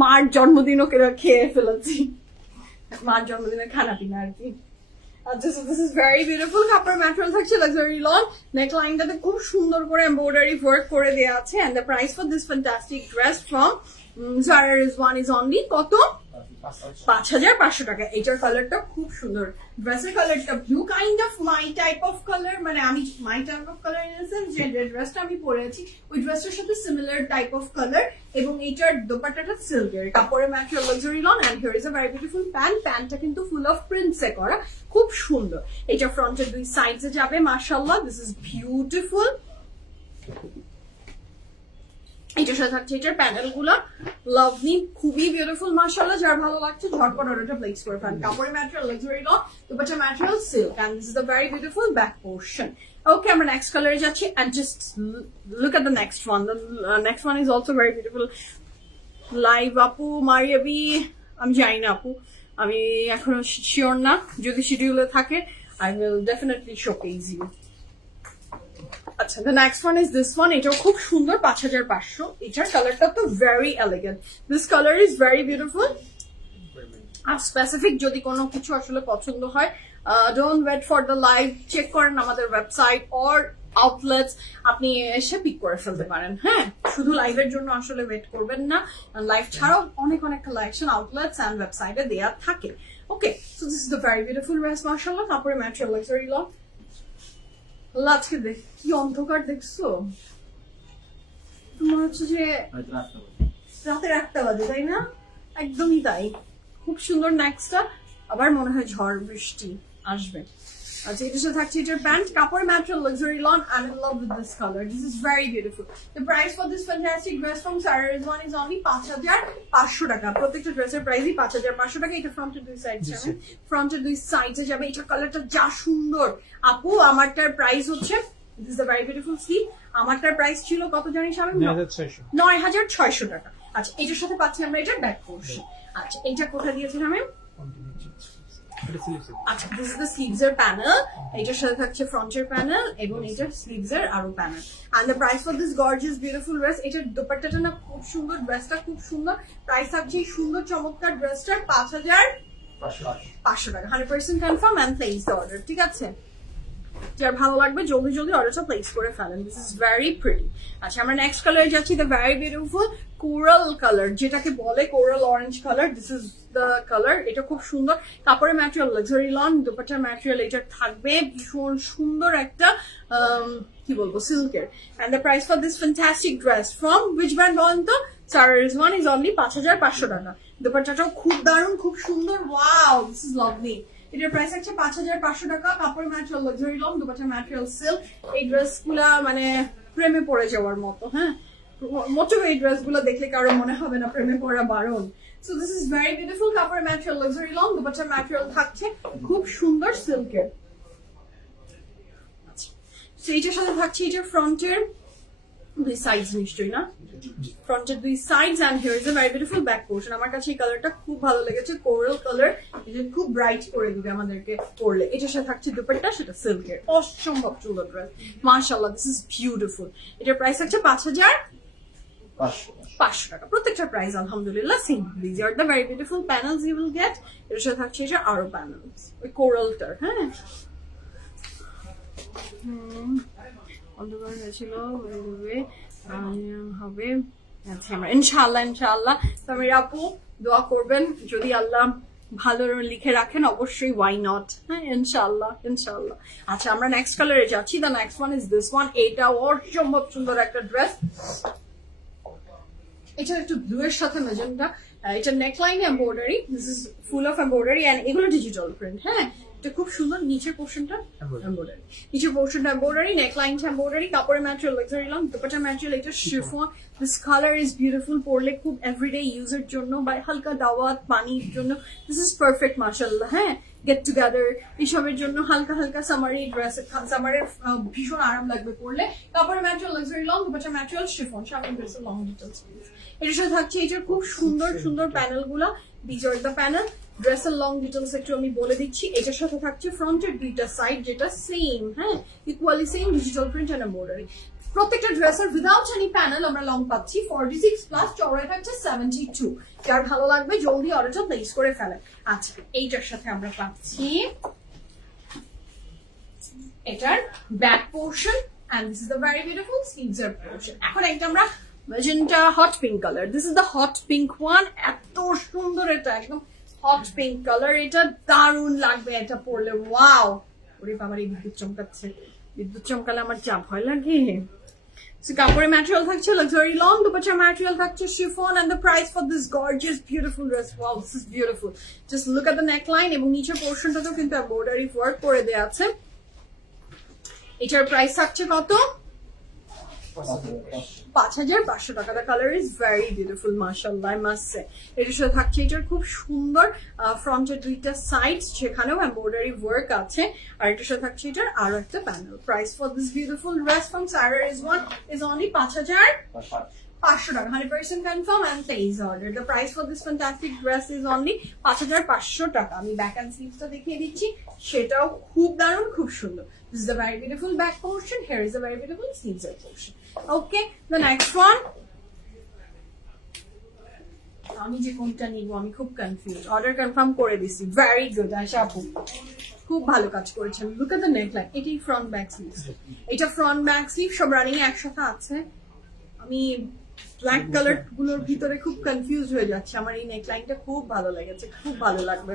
মার জন্মদিনও খেয়ে ফেলেছি, মার জন্মদিনের খানা পিনা আর কি। This is very beautiful. কাপড়ের ম্যাটেরিয়াল থাকছে লাক্সারি লন, নেক লাইনটাতে খুব সুন্দর করে এমব্রয়ডারি ওয়ার্ক করে দেওয়া আছে, and the price for this fantastic dress from Zara Rizwan is only কত? 5,500 টাকা। এটার কালারটা খুব সুন্দর, ড্রেসের কালারটা blue, kind of my type of colour, মানে আমি মাই type of colour in the sense যে ড্রেসটা আমি পরেছি ওই ড্রেসটার সাথে সিমিলার টাইপ অফ কালার, এবং এটার দোপাট্টাটা সিল্কের, কাপড়ের material luxury lawn, and here is a very beautiful প্যান্টটা কিন্তু ফুল অফ প্রিন্টসে করা, খুব সুন্দর। এটা ফ্রন্টের দুই সাইডে যাবে, মাশাআল্লাহ, দিস ইজ বিউটিফুল। এটার সাথে থাকছে এটার প্যানেল গুলো লাভলি, খুবই বিউটিফুল, মাশাআল্লাহ। যার ভালো লাগছে ঝটপট অর্ডারটা প্লেস করে ফেলেন। কাপড়ের material luxury lawn, dupatta material silk, and this is a very beautiful back portion. Okay, আমরা next color যাচ্ছি, and just look at the next one. The next one is also very beautiful. Live আপু, Maria B, আমি জানি না আপু, আমি এখনো sure না, যদি শিডিউলে থাকে I will definitely showcase you. আচ্ছা, the next one is this one. এটাও খুব সুন্দর, 5,500। এটার কালারটা তো very elegant. This color is very beautiful. আর স্পেসিফিক যদি কোনো কিছু আসলে পছন্দ হয়, don't wait for the live, check করেন আমাদের ওয়েবসাইট or outlets, আপনি এসে পিক করে ফেলতে পারেন। হ্যাঁ, শুধু লাইভের জন্য আসলে ওয়েট করবেন না, লাইভ ছাড়াও অনেক অনেক কালেকশন আউটলেটস এন্ড ওয়েবসাইটে দেয়া থাকে। Okay, so this is the very beautiful dress, মাশাআল্লাহ। কাপড়ের ম্যাটেরিয়াল লাক্সারি লন। আজকে দেখ কি অন্ধকার দেখছো, তোমার হচ্ছে যে রাতের 8টা বাজে, তাই না? একদমই তাই, খুব সুন্দর। নেক্সটটা আবার মনে হয় ঝড় বৃষ্টি আসবে। আচ্ছা, এটার সাথে থাকছে এটার প্যান্ট, কাপড় material luxury loan, and in love with this color. This is very beautiful. The price for this fantastic dress from Zara Rizwan is only 5,500 টাকা। প্রত্যেকটা ড্রেসের প্রাইসই 5,500 টাকা। এটা ফ্রন্টের দুই সাইড যাবে, ফ্রন্টের দুই সাইডে যাবে। এটার কালারটা যা সুন্দর আপু, আমারটার প্রাইস হচ্ছে, this is a very beautiful sleeve, আমারটার প্রাইস ছিল কত জানিস আমি? 9,600 টাকা। আচ্ছা, এটার সাথে পাচ্ছি আমরা এটার ব্যাক পোর্শন। আচ্ছা, এটা কোথায় দিয়েছেন আমি? আচ্ছা, this is the sleeves এর প্যানেল, এটার সাথে থাকছে ফ্রন্টের প্যানেল, এবং এটার স্লিভস এর আরো panel. and the price for this gorgeous beautiful dress, এটার দোপাট্টাটা না খুব সুন্দর, ড্রেসটা খুব সুন্দর। প্রাইস থাকছে এই সুন্দর চমৎকার ড্রেসটার 5,500 টাকা। 100% confirm and place the order. ঠিক আছে, যার ভালো লাগবে জলদি জলদি অর্ডারটা প্লেস করে ফেলেন। This is very pretty. আচ্ছা, আমরা নেক্সট কালারে যাচ্ছি, the very beautiful coral colour, যেটাকে বলে coral orange colour. This is the colour. এটা খুব সুন্দর, কাপড়ের ম্যাটেরিয়াল লাক্সারি লন, দুপাট্টার ম্যাটেরিয়াল এটার থাকবে ভীষণ সুন্দর একটা কি বলবো সিল্কের। And the price for this fantastic dress from which brand বলেন তো? Zara Rizwan is only 5,500 টাকা। দুপাট্টাটাও খুব দারুণ, খুব সুন্দর। Wow, this is lovely. এটার প্রাইস আছে 5,500 টাকা। কাপড়ের ম্যাটেরিয়াল লাক্সারি লন, দুপাট্টার ম্যাটেরিয়াল সিল্ক। এই ড্রেস গুলা মানে প্রেমে পড়ে যাওয়ার মতো। হ্যাঁ, মোটেও এই ড্রেস গুলো দেখলে কারো মনে হবে না প্রেমে পড়া বারণ। So this is very beautiful. কাপড়ের ম্যাটেরিয়াল লাক্সারি লন, দুপাট্টার ম্যাটেরিয়াল থাকছে খুব সুন্দর সিল্কের। আচ্ছা, এইটার সাথে থাকছে এটার ফ্রন্টের দুই সাইডস, নিশ্চয়ই না? ফ্রন্টের দুই sides, and here is a very beautiful back portion. আমার কাছে এই কালারটা খুব ভালো লেগেছে, কোরাল কালার, এটা খুব ব্রাইট করে দিবে আমাদেরকে পরলে। এটার সাথে থাকছে দুপাট্টা, সেটা সিল্কের, অসম্ভব সুন্দর ড্রেস, মাশাআল্লাহ। This is beautiful. এটার প্রাইস আছে 5,500 টাকা। প্রত্যেকটার প্রাইস আলহামদুলিল্লাহ same. This are the very beautiful panels you will get. এটার সাথে থাকছে এটা আরো প্যানেলস, ওই কোরালটার। হ্যাঁ, অন্ধকার হয়েছিল হবে। আচ্ছা, আমরা ইনশাআল্লাহ ইনশাআল্লাহ তামির আপু দোয়া করবেন, যদি আল্লাহ ভালো লিখে রাখেন অবশ্যই, ওয়াই নট। হ্যাঁ, ইনশাআল্লাহ ইনশাআল্লাহ। আচ্ছা, আমরা নেক্সট কালারে যাচ্ছি। The next one is this one. এটা অসম্ভব সুন্দর একটা ড্রেস। এটা একটু ব্লু এর সাথে ম্যাজেন্টা। এটা neckline embroidery, this is full of embroidery, and এগুলো ডিজিটাল প্রিন্ট। হ্যাঁ, এটা খুব সুন্দর। নিচের পোর্শনটা এমব্রয়ডারি, নিচের পোর্শনটা এমব্রয়ডারি, নেকলাইনটা এমব্রয়ডারি, কাপড়ের ম্যাটেরিয়াল লাক্সারি লন, দুপাট্টার ম্যাটেরিয়াল এটা chiffon. This colour is beautiful, পরলে খুব এভরিডে ইউজের জন্য বা হালকা দাওয়াত পানির জন্য দিস ইজ পারফেক্ট, মাশাআল্লাহ। হ্যাঁ, গেট টুগেদার এসবের জন্য হালকা হালকা সামারি ড্রেস, সামারের ভীষণ আরাম লাগবে পরলে। কাপড়ের ম্যাটেরিয়াল লাক্সারি লন, দুপাট্টার ম্যাটেরিয়াল শিফন, সামনে ড্রেসের লং ডিটেলস। এটার সাথে থাকছে এটার খুব সুন্দর সুন্দর প্যানেল গুলা, দিস আর দ্য প্যানেল। ড্রেসের লং ডিটেলস একটু আমি বলে দিচ্ছি। এটার সাথে থাকছে ফ্রন্টের দুইটা সাইড, যেটা সেম, হ্যাঁ, equally same digital print and embroidery. প্রত্যেকটা ড্রেসের উইদাউট এনি প্যানেল আমরা লং পাচ্ছি 46 প্লাস, চওড়ায় থাকছে 72। যার ভালো লাগবে জলদি অর্ডারটা প্লেস করে ফেলেন। আচ্ছা, এইটার সাথে আমরা পাচ্ছি এটার back portion and this is the very beautiful sleeves portion. এখন একটা আমরা magenta hot pink color. This is the hot pink one. এত সুন্দর এটা একদম hot pink color. এটা দারুণ লাগবে এটা পরলে। ওয়াও, ওরে বাবারে বিদ্যুৎ চমকাচ্ছে। বিদ্যুৎ চমকালে আমার যা ভয় লাগে। So কাপড়ের ম্যাটেরিয়াল থাকছে luxury long, দুপাট্টার ম্যাটেরিয়াল থাকছে chiffon, and the price for this gorgeous beautiful dress, wow, this is beautiful. Just look at the neckline এবং নিচের পোরশনটাতেও কিন্তু এমব্রয়ডারি ওয়ার্ক করে দেয়া আছে। এটার প্রাইস থাকছে কত? 5,500 টাকা। The color is very beautiful, mashallah, I must say. এটার সাথে থাকছে এটার খুব সুন্দর ফ্রন্টের দুইটা সাইডস, সেখানেও এমব্রয়ডারি ওয়ার্ক আছে, আর এটার সাথে থাকছে এটার আরো একটা panel. Price for this beautiful dress from Sarah Rizwan is only 5,500 টাকা, 100% confirm and place order. The price for this fantastic dress is only 5,500 টাকা। আমি ব্যাক এন্ড স্লিভসটা দেখিয়ে দিচ্ছি, সেটাও খুব দারুণ, খুব সুন্দর। This is a very beautiful back portion. Here is a very beautiful sleeves portion. Okay, the next one. আমি যে কোনটা নিব আমি খুব কনফিউজ। অর্ডার কনফার্ম করে দিছি। ভেরি গুড আশা আপু, খুব ভালো কাজ করেছেন। Look at the neckline. এটাই ফ্রন্ট ব্যাক স্লিভস। এটা ফ্রন্ট ব্যাক স্লিভ সব রানিং একসাথে আছে। আমি ব্ল্যাক কালার গুলোর ভিতরে খুব কনফিউজ হয়ে যাচ্ছে। আমার এই নেকলাইনটা খুব ভালো লেগেছে, খুব ভালো লাগবে।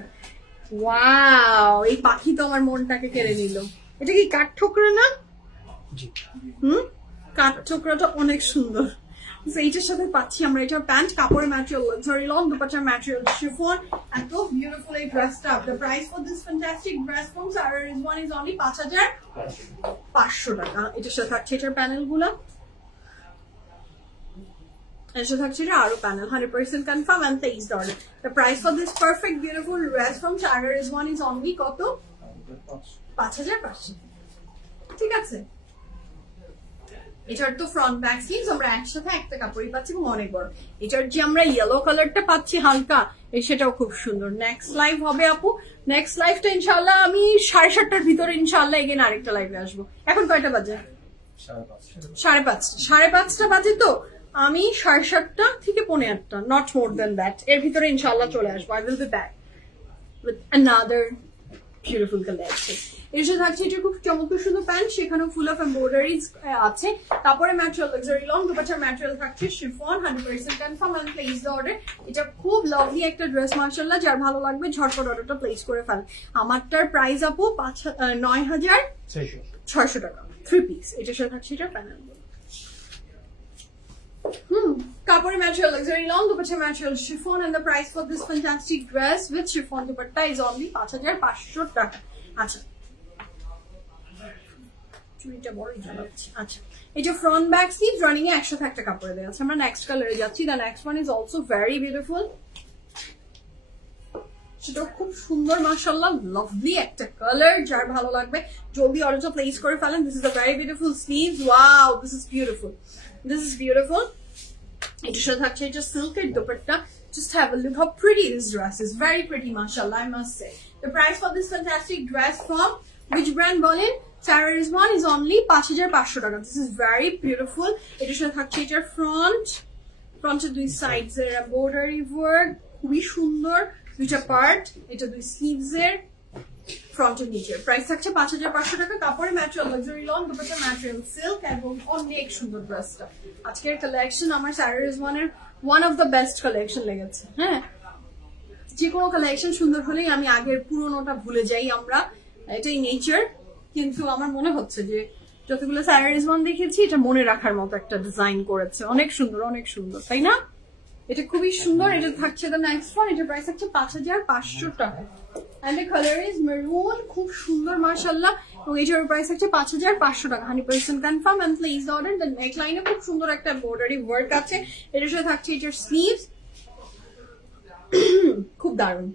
ওয়াও, এই পাখি তো আমার মনটাকে কেড়ে নিল। এটা কি কাঠ ঠোকরা না? কাঠ ঠোকরাটা অনেক সুন্দর। এইটার সাথে পাচ্ছি আমরা এটা প্যান্ট, কাপড়ের ম্যাটেরিয়াল লাক্সারি লং, দুপাট্টার ম্যাটেরিয়াল শিফন। এত বিউটিফুল এই ড্রেসটা। The price for this fantastic dress from Sarah Rizwan is only 5,500 টাকা। এটার সাথে থাকছে এটার প্যানেল গুলা, এটার সাথে থাকছে এটা আরো panel. 100% confirm and placed order. The price for this perfect beautiful dress from Sarah Rizwan is only কত? 5,500। ঠিক আছে, এটার তো ফ্রন্ট ব্যাক স্লিভস আমরা একসাথে একটা কাপড়ই পাচ্ছি এবং অনেক বড়। এটার যে আমরা ইয়েলো কালারটা পাচ্ছি হালকা, সেটাও খুব সুন্দর। নেক্সট লাইভ হবে আপু, নেক্সট লাইভটা ইনশাআল্লাহ আমি 7:30টার ভিতরে ইনশাআল্লাহ এগেন আরেকটা লাইভে আসবো। এখন কয়টা বাজে? 5:30 বাজে। তো আমি 7:30 থেকে 8:30, নট মোর দেন দ্যাট, এর ভিতরে ইনশাআল্লাহ চলে আসবো। I will be back with another beautiful collection. এর সাথে থাকছে এটা খুব চমৎকার সুন্দর প্যান্ট, সেখানেও ফুল অফ এমব্রয়ডারিজ আছে। তারপরে ম্যাটেরিয়াল লাক্সারি লং, দুপাট্টার ম্যাটেরিয়াল থাকছে chiffon. 100% confirm and place the order. এটা খুব লাভলি একটা ড্রেস, মাশাআল্লাহ। যার ভালো লাগবে ঝটপট অর্ডারটা প্লেস করে ফেলেন। আমারটার প্রাইস আপু 9,600 টাকা, 3 পিস। এটার সাথে থাকছে এটা প্যানেল। কাপড়ের ম্যাটেরিয়াল লাক্সারি লং, দুপাট্টার material chiffon, and the price for this fantastic dress with chiffon dupatta is only 5,500 টাকা। আচ্ছা, চুড়িটা বড়ই জ্বালাচ্ছে। আচ্ছা, এই যে ফ্রন্ট ব্যাক স্লিভ রানিং এ একসাথে একটা কাপড়ে দেওয়া আছে। আমরা নেক্সট কালারে যাচ্ছি। The next one is also very beautiful, সেটা খুব সুন্দর, মাশাআল্লাহ, লাভলি একটা কালার। যার ভালো লাগবে জলদি অর্ডারটা প্লেস করে ফেলেন। This is a very beautiful sleeve. Wow, this is beautiful, this is beautiful. এটার সাথে থাকছে এটা সিল্কের dupatta. Just have a look how pretty this dress is. Very pretty, mashallah, I must say. The price for this fantastic dress from which brand বলেন? Sarah Rizwan is only 5,500 টাকা। This is very beautiful. এটার সাথে থাকছে এটার ফ্রন্টের দুই sides এর embroidery work, খুবই সুন্দর। দুইটা পার্ট, এটা দুই স্লিভস এর, ফ্রন্টের নিচে। প্রাইস থাকছে 5,500 টাকা। কাপড়ের ম্যাটেরিয়াল লাক্সারি লং, দুপাট্টার ম্যাটেরিয়াল সিল্ক, এবং অনেক সুন্দর ড্রেসটা। আজকের কালেকশন আমার Sarah Rizwanএর one of the best collection লেগেছে। হ্যাঁ, যে কোনো কালেকশন সুন্দর হলেই আমি আগের পুরোনোটা ভুলে যাই আমরা, এটাই নেচার। কিন্তু আমার মনে হচ্ছে যে যতগুলো Sarah Rizwan দেখেছি, এটা মনে রাখার মতো একটা ডিজাইন করেছে। অনেক সুন্দর, অনেক সুন্দর, তাই না? এটা খুবই সুন্দর। এটা থাকছে দ্য নেক্সট ওয়ান। এটার প্রাইস থাকছে 5,500 টাকা। And the color is maroon, খুব সুন্দর, মাশাআল্লাহ। এবং এটার প্রাইস থাকছে 5,500 টাকা। 100% confirm and place the order. The neckline এ খুব সুন্দর একটা এমব্রয়ডারি ওয়ার্ক আছে। এটার সাথে থাকছে এটার স্লিভস, খুব দারুণ।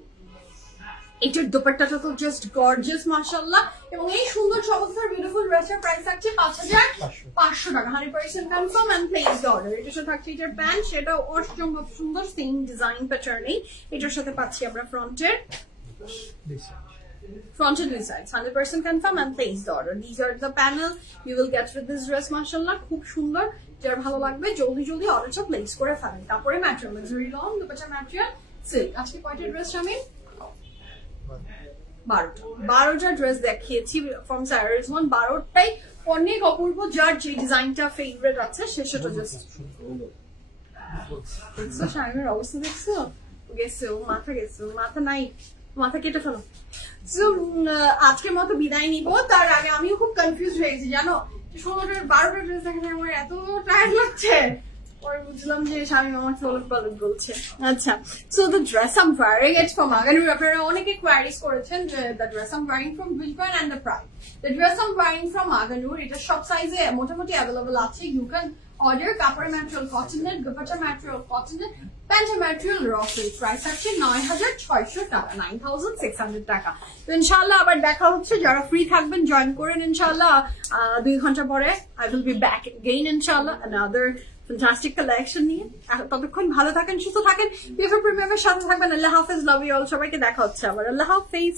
এটার দোপাট্টাটা তো জাস্ট গর্জিয়াস, মাশাআল্লাহ। এবং এই সুন্দর চমৎকার বিউটিফুল ড্রেসের প্রাইস থাকছে 5,500 টাকা। 100% confirm and place the order. এটার সাথে থাকছে এটার প্যান্ট, সেটাও অসম্ভব সুন্দর, সেম ডিজাইন প্যাটার্নেই। এটার সাথে পাচ্ছি আমরা ফ্রন্টের দুই sides, 100% confirm and place the order. These are the panel you will get with this dress, mashallah. খুব সুন্দর। যার ভালো লাগবে জলদি জলদি অর্ডারটা প্লেস করে ফেলেন। তারপরে material luxury long, dupatta material silk. আজকে কয়টা ড্রেস আমি 12টা ড্রেস দেখিয়েছি ফ্রম সারা রিজওয়ান, 12টাই অনেক অপূর্ব, যার যে ডিজাইনটা ফেভারিট আছে সেটা জাস্ট দেখছো। শাইনের অবস্থা দেখছো, গেছে মাথা নাই, মাথা কেটে ফেলো। আজকের মতো বিদায় নিবো, তার আগে আমিও খুব কনফিউজ হয়ে গেছি জানো, 12টা ড্রেস দেখে আমার এত টায়ার্ড লাগছে, পরে বুঝলাম যে স্বামী আমার চলক পালক বলছে। আচ্ছা, so the dress am wearing it's from Agha Noor. আপনারা অনেকে কোয়ারিজ করেছেন যে the dress am wearing from which brand and the price. The dress I'm wearing from Agha Noor, এটা সব সাইজে মোটামুটি অ্যাভেলেবল আছে। You can order. কাপড়ের material cotton net, dupatta material cotton net, প্যান্টের ম্যাটেরিয়াল র সিল্ক। প্রাইস আছে 9600 টাকা, 9600 টাকা। তো ইনশাআল্লাহ আবার দেখা হচ্ছে, যারা ফ্রি থাকবেন জয়েন করেন ইনশাআল্লাহ। 2 ঘন্টা পরে I will be back again ইনশাআল্লাহ another fantastic collection নিয়ে। ততক্ষণ ভালো থাকেন, সুস্থ থাকেন, PFA প্রিমিয়ামের সাথে থাকবেন। আল্লাহ হাফেজ, লাভ ইউ অল। সবাইকে দেখা হচ্ছে আবার, আল্লাহ হাফেজ।